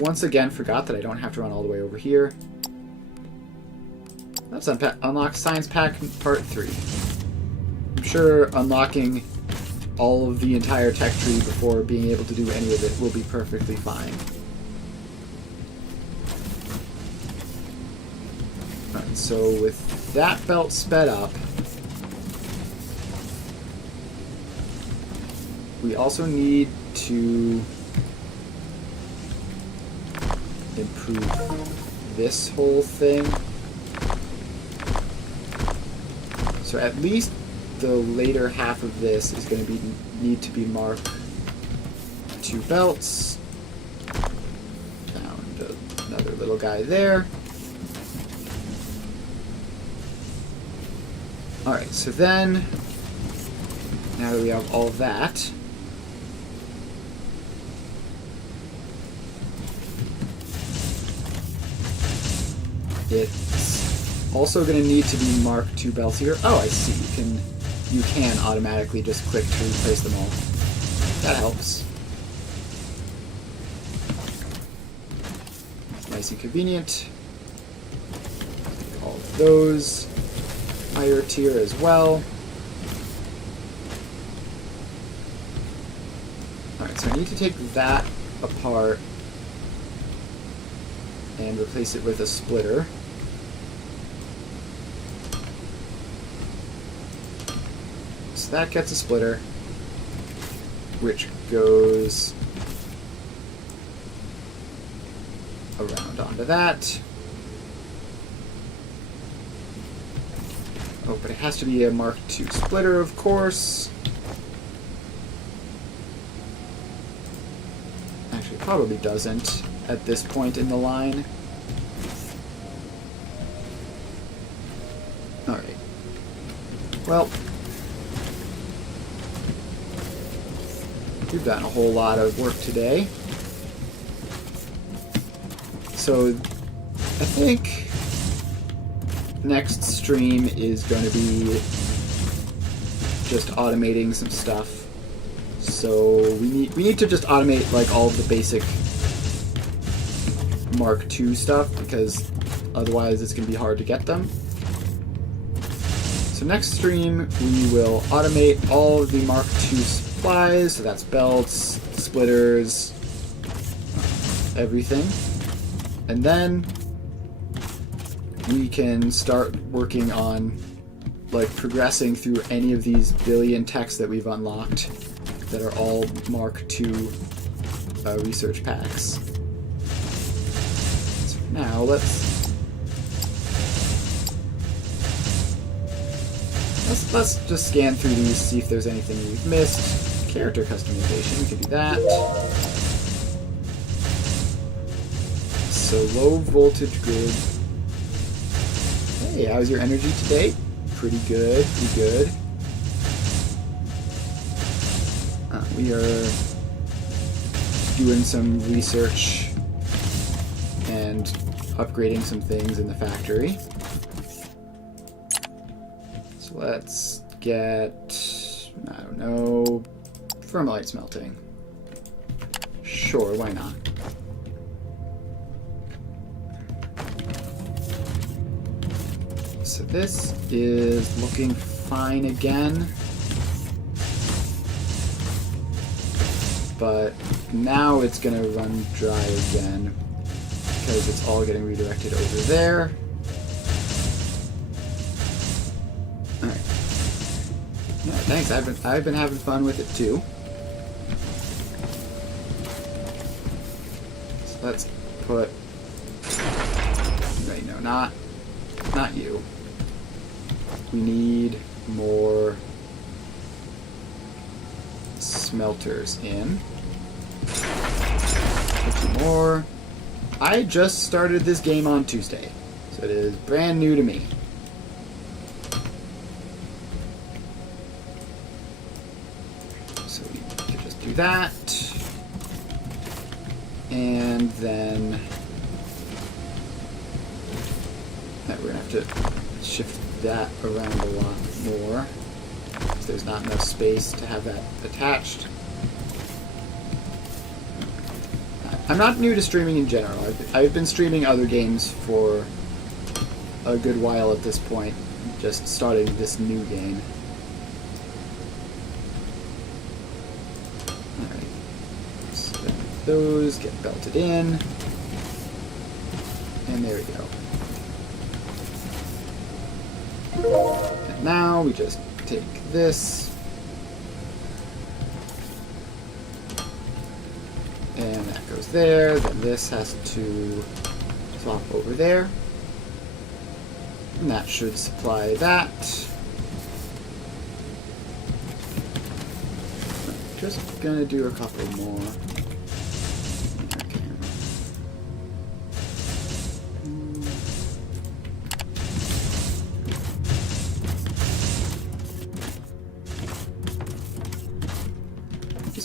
once again forgot that I don't have to run all the way over here. Let's unlock Science Pack Part 3. I'm sure unlocking all of the entire tech tree before being able to do any of it will be perfectly fine. Alright, so with that belt sped up, we also need to improve this whole thing. So at least the later half of this is going to need to be Mark II belts. Found another little guy there. Alright, so then, now that we have all of that, it's also going to need to be Mark II belts here. Oh, I see. You can automatically just click to replace them all. That helps. Nice and convenient. All of those higher tier as well. Alright, so I need to take that apart and replace it with a splitter. So that gets a splitter, which goes around onto that. Oh, but it has to be a Mark II splitter, of course. Actually, it probably doesn't at this point in the line. Alright. Well, we've done a whole lot of work today. So, I think next stream is going to be just automating some stuff. So we need to just automate like all of the basic Mark II stuff, because otherwise it's going to be hard to get them. So next stream we will automate all of the Mark II supplies, so that's belts, splitters, everything. And then we can start working on like progressing through any of these billion techs that we've unlocked that are all Mark II research packs. So now let's just scan through these, see if there's anything we've missed. Character customization, we can do that. So low voltage grid. Hey, how's your energy today? Pretty good, pretty good. We are doing some research and upgrading some things in the factory. So let's get, I don't know, thermalite smelting. Sure, why not? So this is looking fine again. But now it's going to run dry again because it's all getting redirected over there. Alright. Yeah, thanks. I've been having fun with it too. So let's put... Wait, no, not you. We need more smelters in. A few more. I just started this game on Tuesday, so it is brand new to me. So we can just do that. And then we're going to have to shift that around a lot more. There's not enough space to have that attached. I'm not new to streaming in general. I've been streaming other games for a good while at this point, just starting this new game. Alright, so those get belted in, and there we go. And now we just take this and that goes there, then this has to swap over there, and that should supply that. I'm just gonna do a couple more.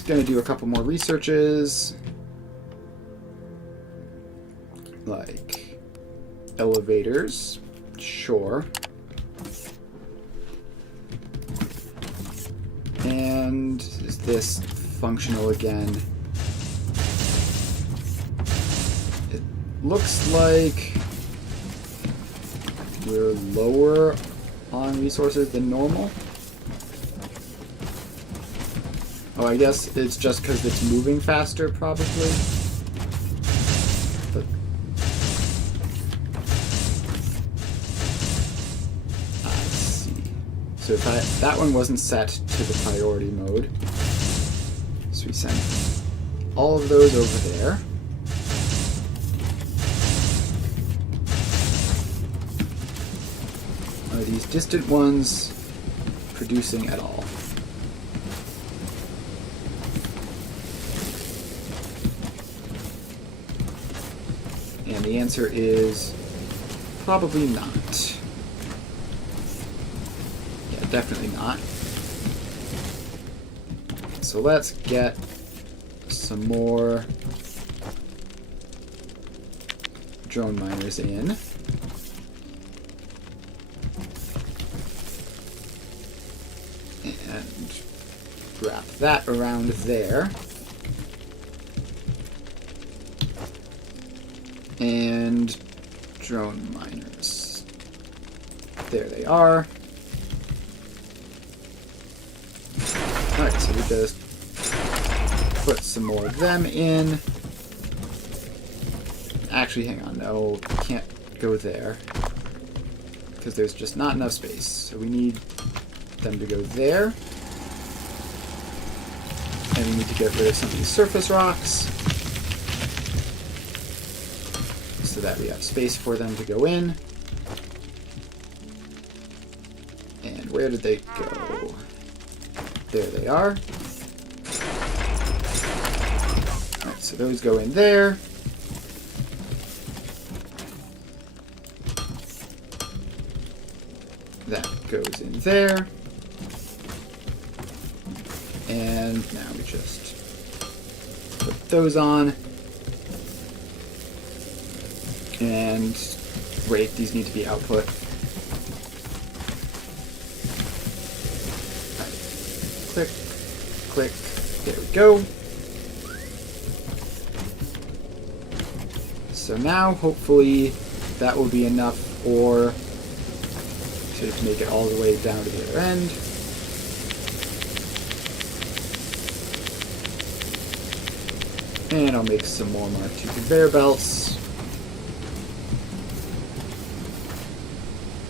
Going to do a couple more researches, like elevators, sure, and is this functional again? It looks like we're lower on resources than normal. Oh, I guess it's just because it's moving faster, probably. But I see. So if that one wasn't set to the priority mode, so we send all of those over there. Are these distant ones producing at all? And the answer is probably not. Yeah, definitely not. So let's get some more drone miners in. And wrap that around there. And drone miners. There they are. Alright, so we just put some more of them in. Actually, hang on, no, can't go there. Because there's just not enough space. So we need them to go there. And we need to get rid of some of these surface rocks, so that we have space for them to go in. And where did they go? There they are. Alright, so those go in there. That goes in there. And now we just put those on. And wait, these need to be output. Right. Click, click, there we go. So now, hopefully, that will be enough for to make it all the way down to the other end. And I'll make some more Mark II conveyor belts.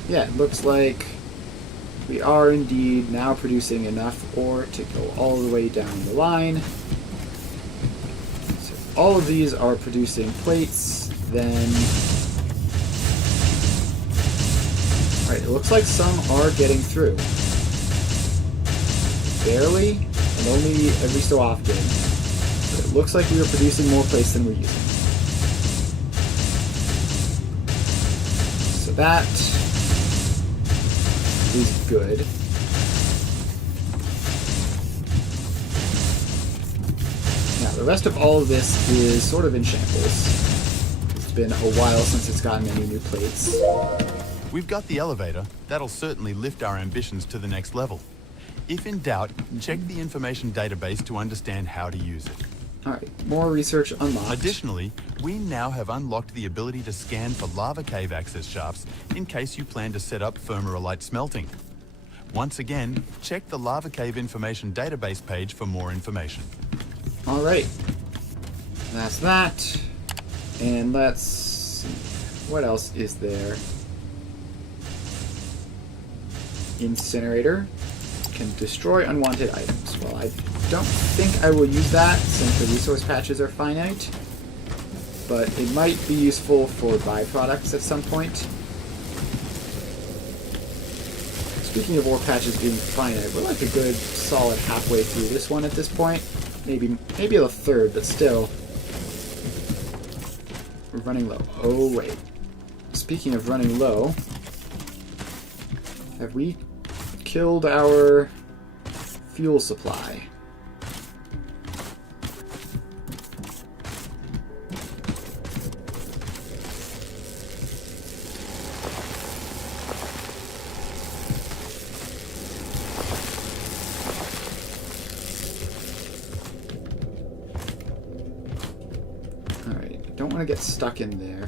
Yeah, it looks like we are indeed now producing enough ore to go all the way down the line. So if all of these are producing plates, then... Alright, it looks like some are getting through. Barely, and only every so often. But it looks like we are producing more plates than we're using. So that is good. Now, the rest of all of this is sort of in shambles. It's been a while since it's gotten any new plates. We've got the elevator. That'll certainly lift our ambitions to the next level. If in doubt, check the information database to understand how to use it. Alright, more research unlocked. Additionally, we now have unlocked the ability to scan for lava cave access shafts in case you plan to set up thermalite smelting. Once again, check the lava cave information database page for more information. Alright, that's that. And let's see, what else is there? Incinerator can destroy unwanted items. Well, I don't think I will use that since the resource patches are finite, but it might be useful for byproducts at some point. Speaking of ore patches being finite, we're like a good solid halfway through this one at this point. Maybe a third, but still. We're running low. Oh, wait. Speaking of running low, have we killed our fuel supply? Alright, don't want to get stuck in there.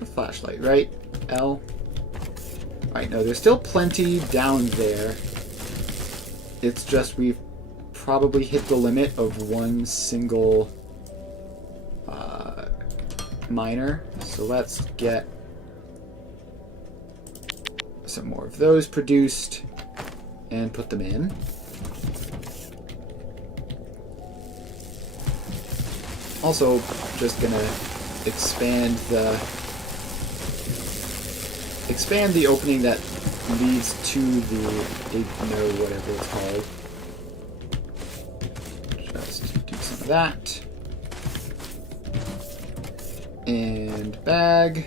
A flashlight, right? L. Alright, no, there's still plenty down there. It's just we've probably hit the limit of one single miner. So let's get some more of those produced. and put them in. Also, just gonna expand the opening that leads to the igno, whatever it's called. Just do some of that. And bag.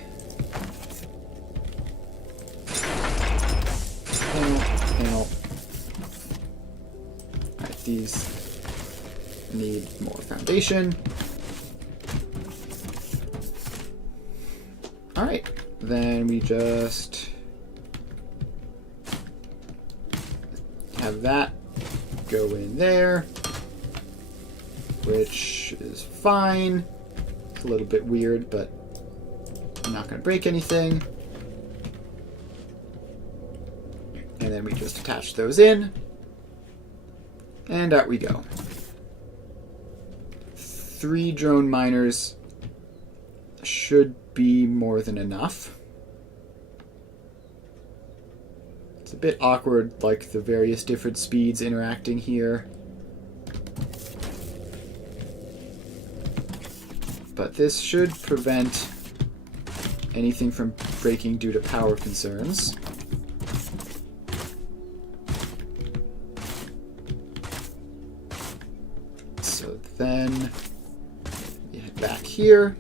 Panel. Alright, these need more foundation. Alright, then we just have that go in there, which is fine. It's a little bit weird, but I'm not going to break anything. And then we just attach those in, and out we go. 3 drone miners should be more than enough. It's a bit awkward, like the various different speeds interacting here. But this should prevent anything from breaking due to power concerns. So then you head back here.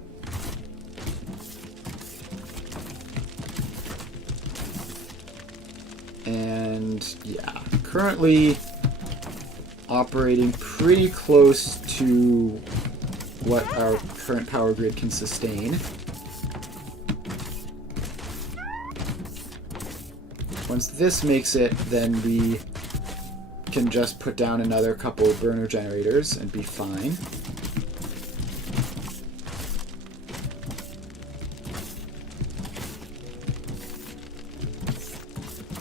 And yeah, currently operating pretty close to what our current power grid can sustain. Once this makes it, then we can just put down another couple burner generators and be fine.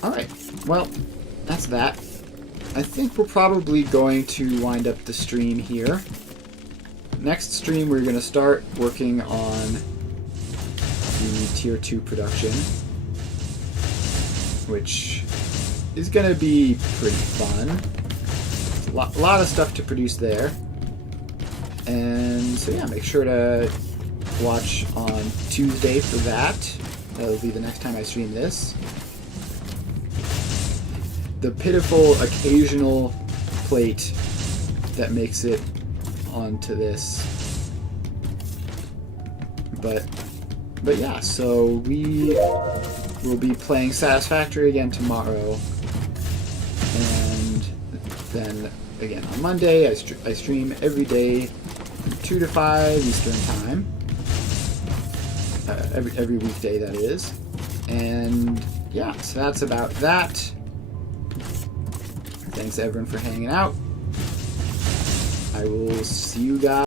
Alright, well, that's that. I think we're probably going to wind up the stream here. Next stream, we're going to start working on the Tier 2 production, which is going to be pretty fun. A lot of stuff to produce there. And so yeah, make sure to watch on Tuesday for that. That'll be the next time I stream this. The pitiful occasional plate that makes it onto this. But yeah, so we will be playing Satisfactory again tomorrow. And then again on Monday, I stream every day from 2 to 5 Eastern Time. Every weekday, that is. And yeah, so that's about that. Thanks everyone for hanging out. I will see you guys